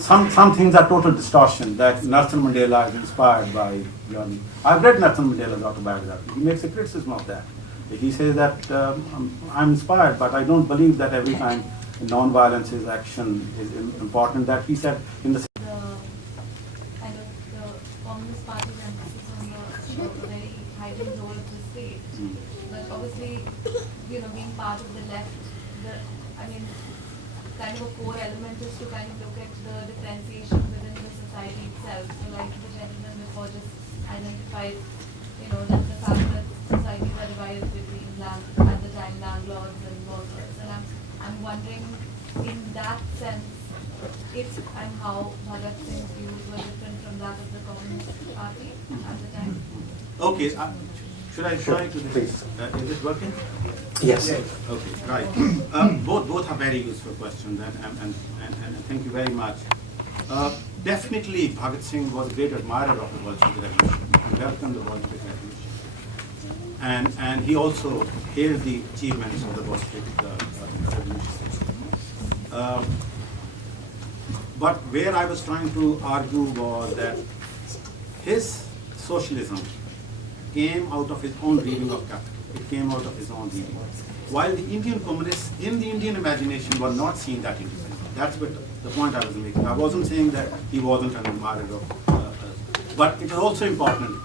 some things are total distortion, that Nelson Mandela is inspired by Gandhi. I've read Nelson Mandela's autobiography. He makes a criticism of that. He says that I'm inspired, but I don't believe that every time non-violence is action is important. That he said in the Communist Party's emphasis on the very hiding role of the state. But obviously, being part of the left, kind of a core element is to kind of look at the differentiation within the society itself. So like the gentleman before just identified, that the fact that societies are divided between at the time landlords and workers. And I'm wondering in that sense, if and how Bhagat Singh's views were different from that of the Communist Party at the time. Okay, should I try to this? Please. Is it working? Yes. Okay, right. Both are very useful questions, and thank you very much. Definitely, Bhagat Singh was a great admirer of the Bolshevik Revolution and welcomed the Bolshevik Revolution. And he also hailed the achievements of the Bolshevik Revolution. But where I was trying to argue was that his socialism came out of his own reading of capital. It came out of his own reading. While the Indian communists in the Indian imagination were not seen that independent. That's what the point I was making. I wasn't saying that he wasn't an admirer of, but it is also important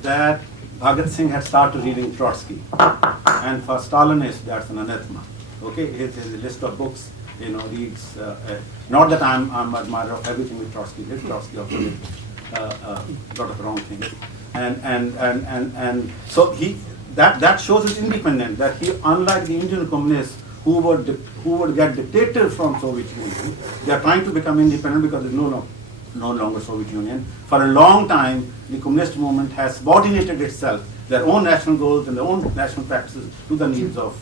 that Bhagat Singh had started reading Trotsky. And for Stalinists, that's an anathema. Okay, here's a list of books, reads, not that I'm an admirer of everything with Trotsky. Trotsky also did a lot of wrong things. And so that shows his independence, that he, unlike the Indian communists who would get dictated from Soviet Union, they are trying to become independent because there's no longer Soviet Union. For a long time, the communist movement has subordinated itself, their own national goals and their own national practices, to the needs of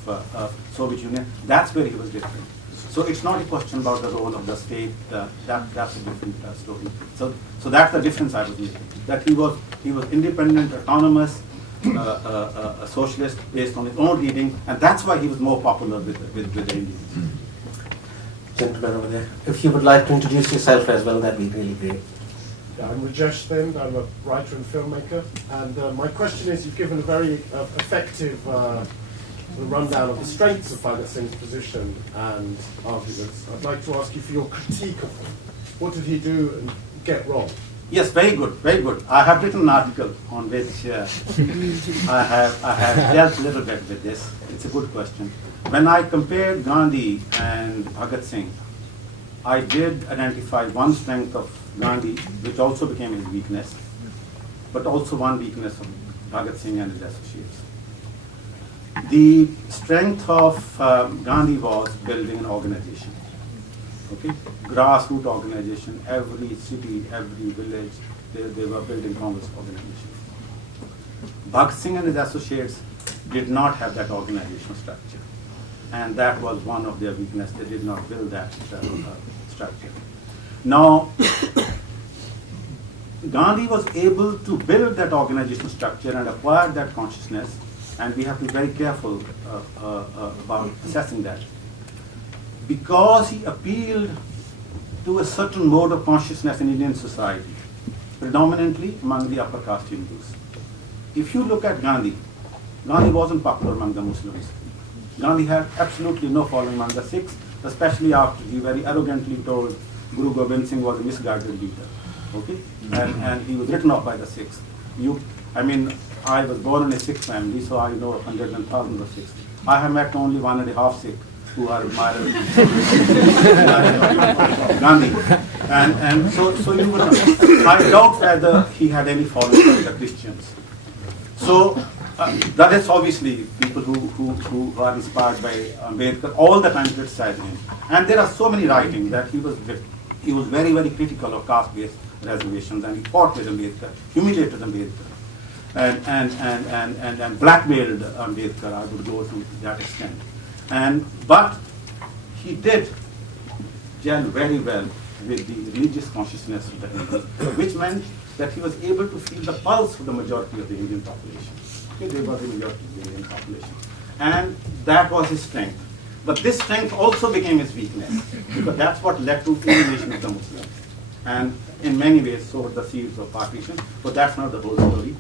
Soviet Union. That's where he was different. So it's not a question about the role of the state. That's a different story. So that's the difference I was making. That he was independent, autonomous, a socialist based on his own reading, and that's why he was more popular with the Indians. Gentleman over there, if you would like to introduce yourself as well, that'd be really great. Yeah, I'm Rajesh Thind. I'm a writer and filmmaker. And my question is, you've given a very effective rundown of the strengths of Bhagat Singh's position and arguments. I'd like to ask you for your critique of them. What did he do and get wrong? Yes, very good, very good. I have written an article on which I have dealt a little bit with this. It's a good question. When I compared Gandhi and Bhagat Singh, I did identify one strength of Gandhi, which also became his weakness, but also one weakness of Bhagat Singh and his associates. The strength of Gandhi was building an organization. Okay, grassroots organization, every city, every village, they were building Congress organization. Bhagat Singh and his associates did not have that organizational structure, and that was one of their weaknesses. They did not build that structure. Now, Gandhi was able to build that organizational structure and acquire that consciousness, and we have to be very careful about assessing that. Because he appealed to a certain mode of consciousness in Indian society, predominantly among the upper caste Hindus. If you look at Gandhi, Gandhi wasn't popular among the Muslims. Gandhi had absolutely no following among the Sikhs, especially after he very arrogantly told Guru Gobind Singh was a misguided leader. Okay? And he was written off by the Sikhs. I was born in a Sikh family, so I know hundreds and thousands of Sikhs. I have met only 1.5 Sikhs who are admirers of Gandhi. And so you would know. I doubt whether he had any followers of the Christians. So that is obviously people who are inspired by Ambedkar all the time criticizing him. And there are so many writings that he was very, very critical of caste-based reservations, and he fought with Ambedkar, humiliated Ambedkar, and blackmailed Ambedkar. I would go to that extent. But he did gel very well with the religious consciousness of the Hindus, which meant that he was able to feel the pulse of the majority of the Indian population. Okay, they were the majority of the Indian population. And that was his strength. But this strength also became his weakness, because that's what led to alienation of the Muslims. And in many ways sowed the seeds of partition, but that's not the whole story.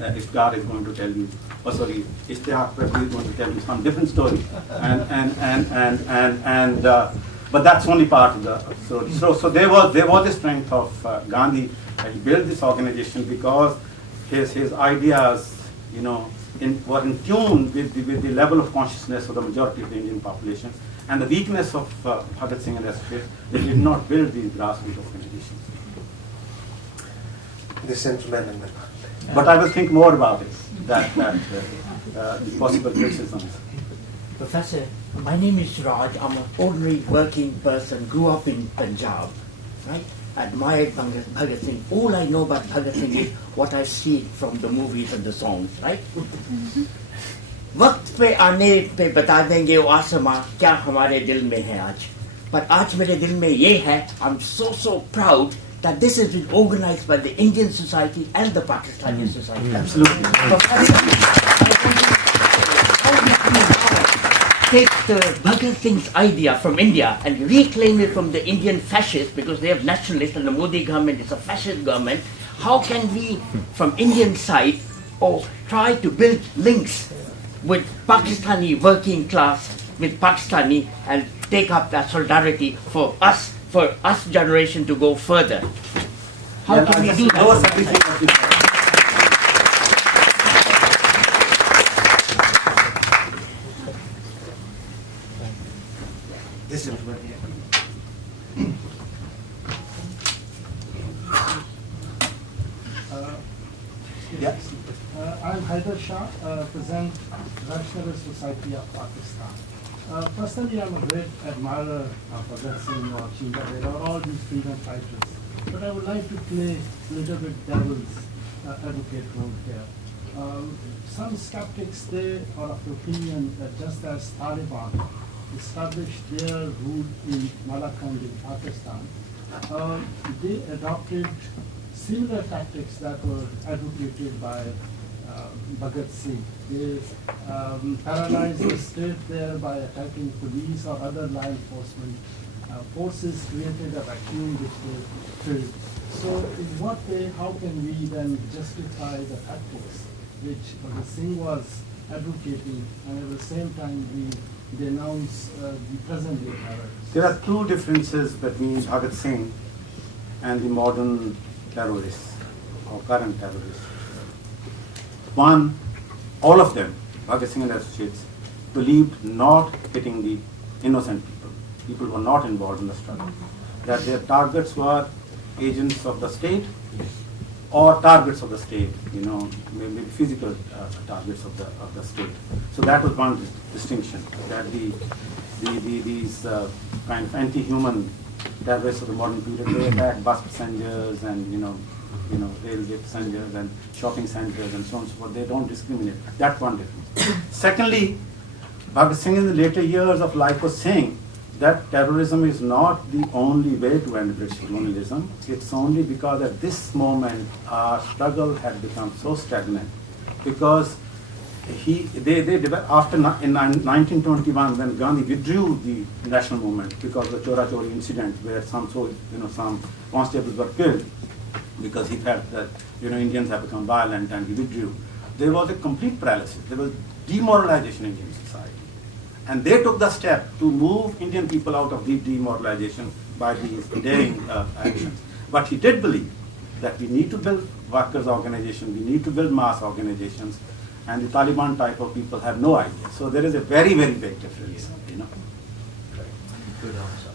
Iftar is going to tell you, Ishtihaq Prabhi is going to tell you some different story. But that's only part of the story. So there was the strength of Gandhi. He built this organization because his ideas, were in tune with the level of consciousness of the majority of the Indian population. And the weakness of Bhagat Singh and associates, they did not build these grassroots organizations. This gentleman in the But I will think more about it, the possible criticisms. Professor, my name is Raj. I'm an ordinary working person, grew up in Punjab, right? Admired Bhagat Singh. All I know about Bhagat Singh is what I see from the movies and the songs, right? वक्त पे आने पे बता देंगे वो आसमां क्या हमारे दिल में है आज. पर आज मेरे दिल में ये है, I'm so proud that this has been organized by the Indian society and the Pakistani society. Absolutely. Take the Bhagat Singh's idea from India and reclaim it from the Indian fascists, because they have nationalists and the Modi government is a fascist government. How can we, from Indian side, try to build links with Pakistani working class, with Pakistani, and take up that solidarity for us generation to go further? How can we do that? This gentleman here. I'm Haider Shah, present Vaishnava Society of Pakistan. Personally, I'm a great admirer of Bhagat Singh or Chinda Bera, all these freedom fighters. But I would like to play a little bit devil's advocate role here. Some skeptics, they are of the opinion that just as Taliban established their rule in Malakand in Pakistan, they adopted similar tactics that were advocated by Bhagat Singh. They paralyzed the state there by attacking police or other law enforcement forces, created a vacuum which they filled. So in what way, how can we then justify the tactics which Bhagat Singh was advocating, and at the same time we denounce the present day terrorists? There are two differences between Bhagat Singh and the modern terrorists or current terrorists. One, all of them, Bhagat Singh and associates, believed not hitting the innocent people, people who were not involved in the struggle, that their targets were agents of the state or targets of the state, maybe physical targets of the state. So that was one distinction, that these kind of anti-human terrorists of the modern period, they attack bus passengers and railway passengers and shopping centers and so on and so forth. They don't discriminate. That's one difference. Secondly, Bhagat Singh in the later years of life was saying that terrorism is not the only way to end British colonialism. It's only because at this moment our struggle had become so stagnant, because after in 1921 when Gandhi withdrew the national movement because of the Chora Chori incident where some constables were killed because he felt that Indians have become violent and he withdrew. There was a complete paralysis. There was demoralization in Indian society. And they took the step to move Indian people out of deep demoralization by these daring actions. But he did believe that we need to build workers' organizations, we need to build mass organizations, and the Taliban type of people have no idea. So there is a very, very big difference. Good answer.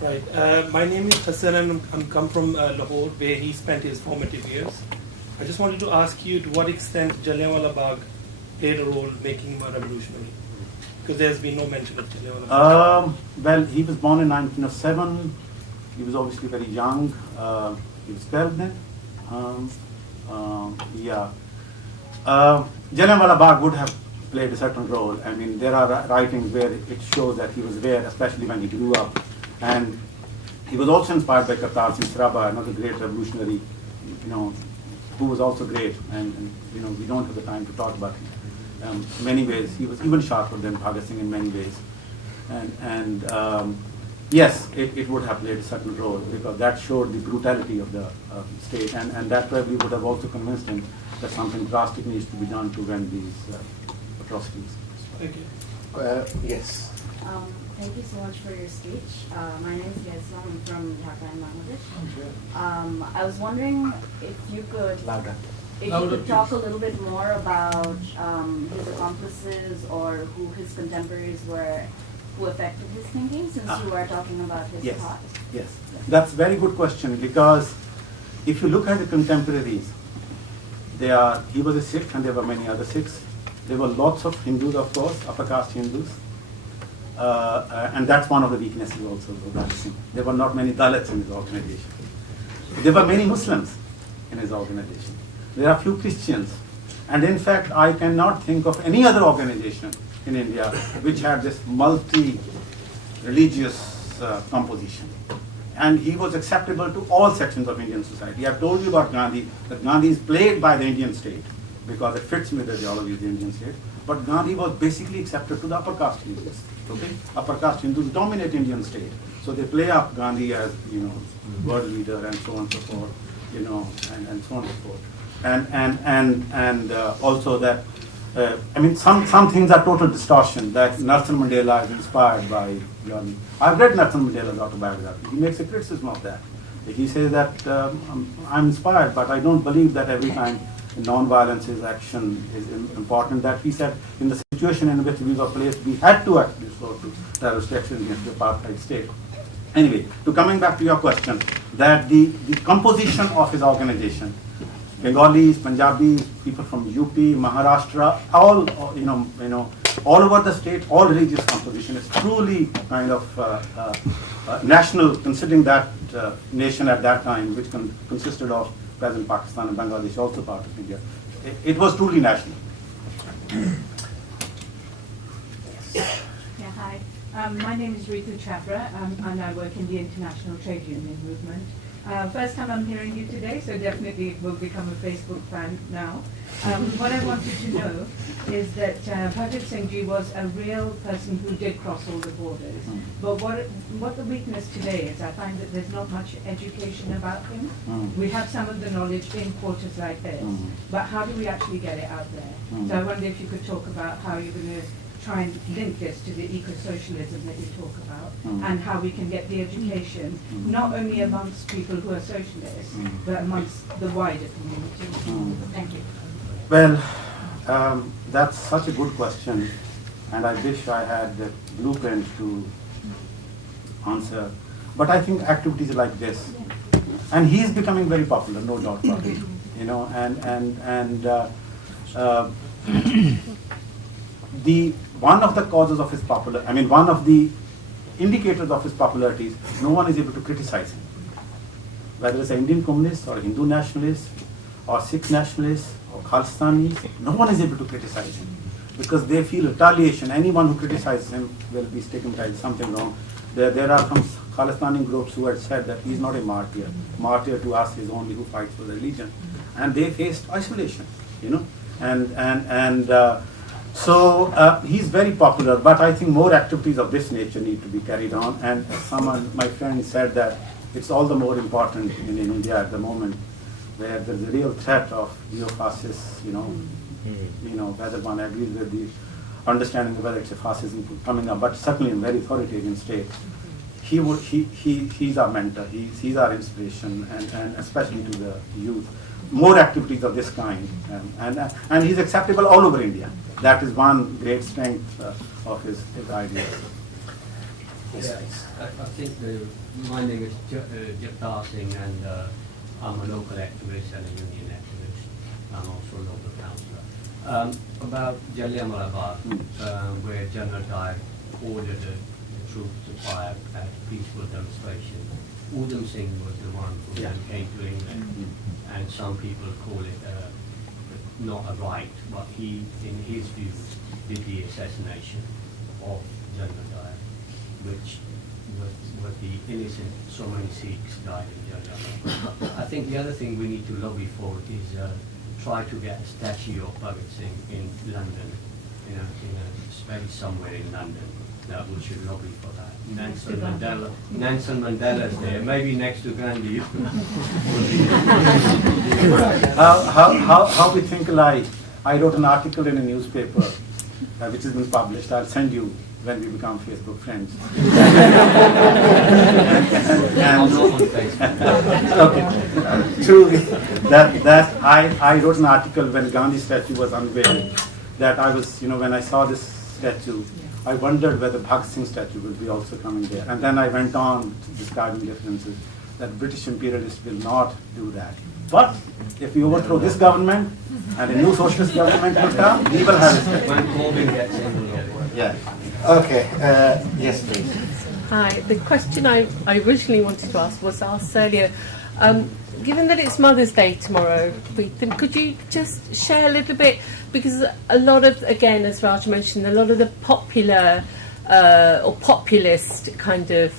Right. My name is Hassan and I'm come from Lahore, where he spent his formative years. I just wanted to ask you to what extent Jallianwala Bagh played a role making him a revolutionary? Because there's been no mention of Jallianwala Bagh. Well, he was born in 1907. He was obviously very young. He was 12 then. Jallianwala Bagh would have played a certain role. I mean, there are writings where it shows that he was there, especially when he grew up. And he was also inspired by Kartar Singh Sarabha, another great revolutionary, who was also great. And we don't have the time to talk about him. In many ways, he was even sharper than Bhagat Singh in many ways. And yes, it would have played a certain role because that showed the brutality of the state, and that probably would have also convinced him that something drastic needs to be done to end these atrocities. Thank you. Yes. Thank you so much for your speech. My name is Yaslam. I'm from Dhaka in Bangladesh. I was wondering if you could talk a little bit more about his accomplices or who his contemporaries were who affected his thinking, since you are talking about his thought. Yes, that's a very good question, because if you look at the contemporaries, he was a Sikh and there were many other Sikhs. There were lots of Hindus, of course, upper caste Hindus. And that's one of the weaknesses also of Bhagat Singh. There were not many Dalits in his organization. There were many Muslims in his organization. There are few Christians. And in fact, I cannot think of any other organization in India which had this multi-religious composition. And he was acceptable to all sections of Indian society. I've told you about Gandhi, that Gandhi is plagued by the Indian state because it fits with the ideology of the Indian state. But Gandhi was basically accepted to the upper caste Hindus. Okay? Upper caste Hindus dominate Indian state. So they play up Gandhi as, world leader and so on and so forth, and so on and so forth. And also that, some things are total distortion, that Nelson Mandela is inspired by Gandhi. I've read Nelson Mandela's autobiography. He makes a criticism of that. He says that I'm inspired, but I don't believe that every time non-violence is action is important. That he said in the situation in which we were placed, we had to actually resort to terrorist action against the apartheid state. Anyway, coming back to your question, that the composition of his organization Bengalis, Punjabis, people from UP, Maharashtra, all all over the state, all religious composition. It's truly kind of national, considering that nation at that time, which consisted of present Pakistan and Bangladesh, also part of India. It was truly national. Yeah, hi. My name is Ritu Chhabra, and I work in the International Trade Union Movement. First time I'm hearing you today, so definitely will become a Facebook fan now. What I wanted to know is that Bhagat Singh Ji was a real person who did cross all the borders. But what the weakness today is, I find that there's not much education about him. We have some of the knowledge in quarters like this, but how do we actually get it out there? So I wonder if you could talk about how you're going to try and link this to the eco-socialism that you talk about, and how we can get the education, not only amongst people who are socialists, but amongst the wider community. Thank you. Well, that's such a good question, and I wish I had the blueprint to answer. But I think activities like this, and he's becoming very popular, no doubt about it. One of the causes of his one of the indicators of his popularity is no one is able to criticize him. Whether it's an Indian communist or Hindu nationalist or Sikh nationalist or Khalistanis, no one is able to criticize him because they feel retaliation. Anyone who criticizes him will be stigmatized, something wrong. There are some Khalistani groups who had said that he's not a martyr. Martyr to us is only who fights for the religion. And they faced isolation, So he's very popular, but I think more activities of this nature need to be carried on. And my friend said that it's all the more important in India at the moment, where there's a real threat of neo-fascists, whether one agrees with the understanding of whether it's a fascism coming up, but certainly in very authoritarian state. He's our mentor, he's our inspiration, and especially to the youth. More activities of this kind, and he's acceptable all over India. That is one great strength of his ideas. Yes, I think my name is Japtar Singh, and I'm a local activist and a union activist. I'm also a local councillor. About Jallianwala Bagh, where General Dyer ordered the troops to fire at peaceful demonstration. Udham Singh was the one who then came to England, and some people call it not a right, but he, in his views, did the assassination of General Dyer, which was the innocent, so many Sikhs died in Jallianwala. I think the other thing we need to lobby for is try to get a statue of Bhagat Singh in London, in a space somewhere in London. That we should lobby for that. Nelson Mandela's there, maybe next to Gandhi. How we think alike. I wrote an article in a newspaper, which has been published. I'll send you when we become Facebook friends. I'm not on Facebook. Okay. Truly, that I wrote an article when Gandhi statue was unveiled. That I was, when I saw this statue, I wondered whether Bhagat Singh statue will be also coming there. And then I went on describing differences, that British imperialists will not do that. But if we overthrow this government and a new socialist government will come, we will have a statue. When Corbyn gets in, Yeah. Okay. Yes, please. Hi. The question I originally wanted to ask was asked earlier. Given that it's Mother's Day tomorrow, Preetham, could you just share a little bit, because a lot of, again, as Raj mentioned, a lot of the popular or populist kind of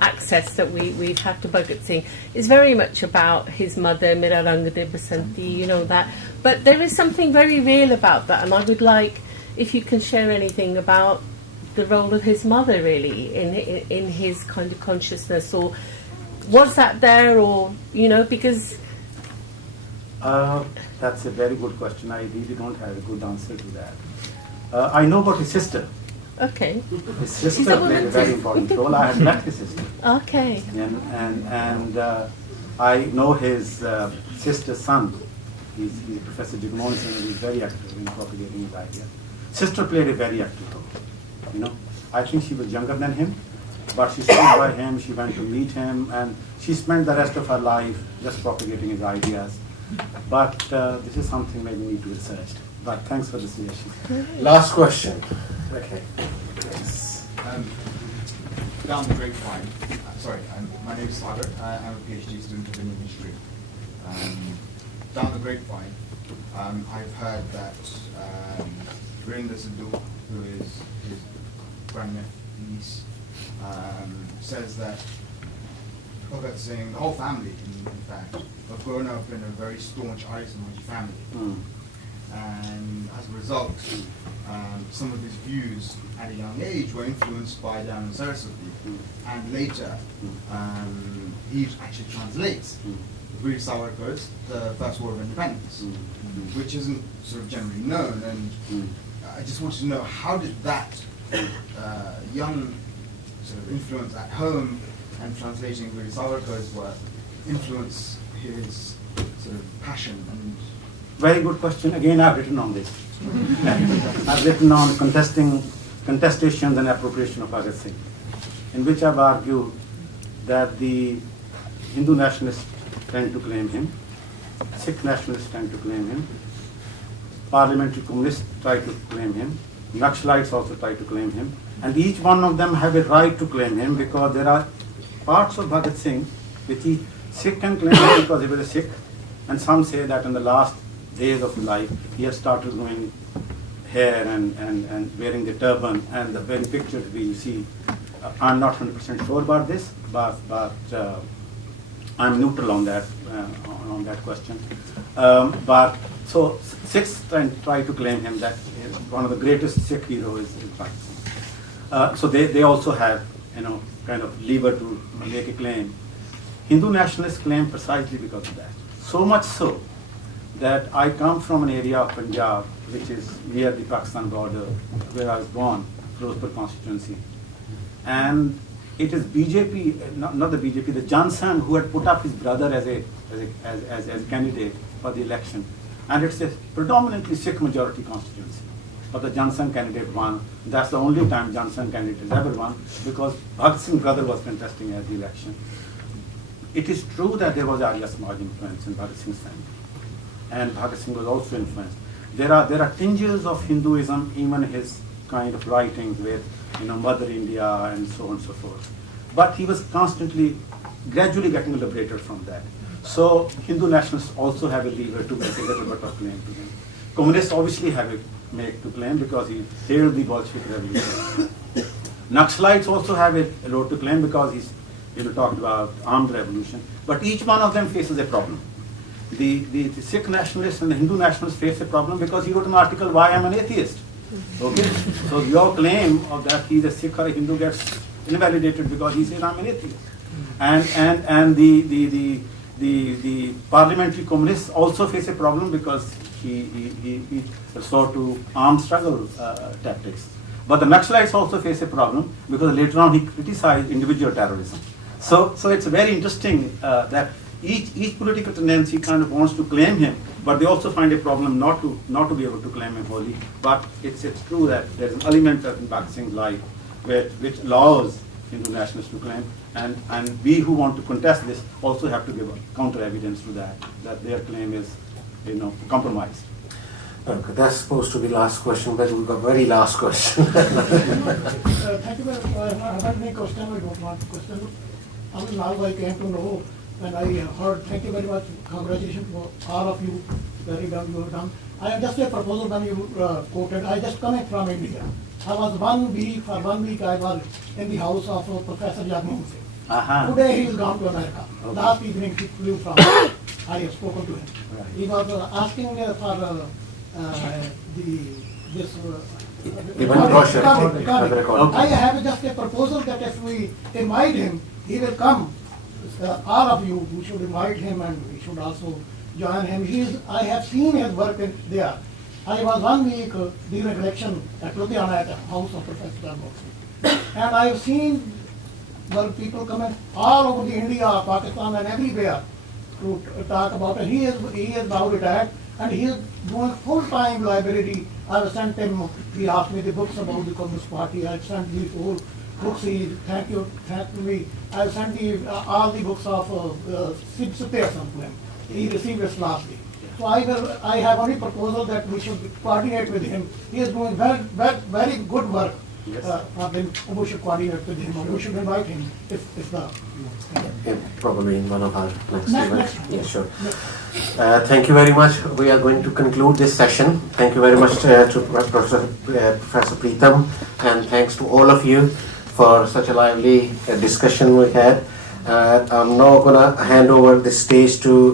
access that we've had to Bhagat Singh is very much about his mother, Mera Rang De Basanti, that. But there is something very real about that, and I would like, if you can share anything about the role of his mother, really, in his kind of consciousness, or was that there, or, because... That's a very good question. I really don't have a good answer to that. I know about his sister. Okay. His sister played a very important role. I had met his sister. Okay. And I know his sister's son. He's Professor Jagmohan Singh, and he's very active in propagating his idea. Sister played a very active role. I think she was younger than him, but she stood by him, she went to meet him, and she spent the rest of her life just propagating his ideas. But this is something maybe need to be researched. But thanks for the suggestion. Last question. Okay. Yes. Down the grapevine, my name is Sagar. I'm a PhD student of Indian history. Down the grapevine, I've heard that Virendra Sidhu, who is his grandniece, says that Bhagat Singh, the whole family, in fact, have grown up in a very staunch Arya Samaji family. And as a result, some of his views at a young age were influenced by Dayanand Saraswati. And later, he actually translates Veer Savarkar's The First War of Independence, which isn't sort of generally known. And I just wanted to know, how did that young sort of influence at home and translating Veer Savarkar's work influence his sort of passion? And very good question. Again, I've written on this. I've written on contestations and appropriation of Bhagat Singh, in which I've argued that the Hindu nationalists tend to claim him, Sikh nationalists tend to claim him, parliamentary communists try to claim him, Naxalites also try to claim him, and each one of them have a right to claim him because there are parts of Bhagat Singh which he Sikh can claim him because he was a Sikh, and some say that in the last days of his life he has started growing hair and wearing the turban, and the very pictures we see. I'm not 100% sure about this, but I'm neutral on that question. But so Sikhs try to claim him that one of the greatest Sikh heroes is Bhagat Singh. So they also have kind of lever to make a claim. Hindu nationalists claim precisely because of that. So much so that I come from an area of Punjab which is near the Pakistan border, where I was born, Firozpur constituency. And it is BJP, not the BJP, the Johnson who had put up his brother as a candidate for the election. And it's a predominantly Sikh majority constituency. But the Johnson candidate won. That's the only time Johnson candidate has ever won, because Bhagat Singh's brother was contesting at the election. It is true that there was Arya Samaj influence in Bhagat Singh's family, and Bhagat Singh was also influenced. There are tinges of Hinduism even in his kind of writings with Mother India and so on and so forth. But he was constantly, gradually getting liberated from that. So Hindu nationalists also have a lever to make a little bit of claim to him. Communists obviously have a make to claim because he hailed the Bolshevik revolution. Naxalites also have a road to claim because he's talked about armed revolution. But each one of them faces a problem. The Sikh nationalists and the Hindu nationalists face a problem because he wrote an article, "Why I'm an Atheist." Okay, so your claim of that he's a Sikh or a Hindu gets invalidated because he says I'm an atheist. And the parliamentary communists also face a problem because he resort to armed struggle tactics. But the Naxalites also face a problem because later on he criticized individual terrorism. So it's very interesting that each political tendency kind of wants to claim him, but they also find a problem not to be able to claim him wholly. But it's true that there is an element in Bhagat Singh's life which allows Hindu nationalists to claim, and we who want to contest this also have to give counter evidence to that their claim is compromised. Okay, that's supposed to be last question, but we've got very last question. Thank you very much. I have any question. I don't want to question. Now I came to know, and I heard. Thank you very much. Congratulations for all of you. Very well you have done. I have just a proposal when you quoted. I just coming from India. I was 1 week. For 1 week, I was in the house of Professor Jagmohan Singh. Today he is gone to America. Okay. Last evening he flew from. I have spoken to him. Right. He was asking for I have just a proposal that if we invite him, he will come. All of you who should invite him, and we should also join him. I have seen his work there. I was 1 week during election at Ludhiana at the house of Professor Jagmohan, and I have seen where people coming all over the India, Pakistan, and everywhere to talk about it. He is now retired, and he is doing full-time library. I have sent him. He asked me the books about the Communist Party. I sent the whole books. He thanked me. I sent all the books of Sid Satyasan to him. he received it last week. So I have only proposal that we should coordinate with him. He is doing very good work. Yes. Then we should coordinate with him, or we should invite him if the. Yeah, probably in one of our next Next- events. next- Yeah, sure. Thank you very much. We are going to conclude this session. Thank you very much to Professor Preetham, and thanks to all of you for such a lively discussion we had. I'm now going to hand over the stage to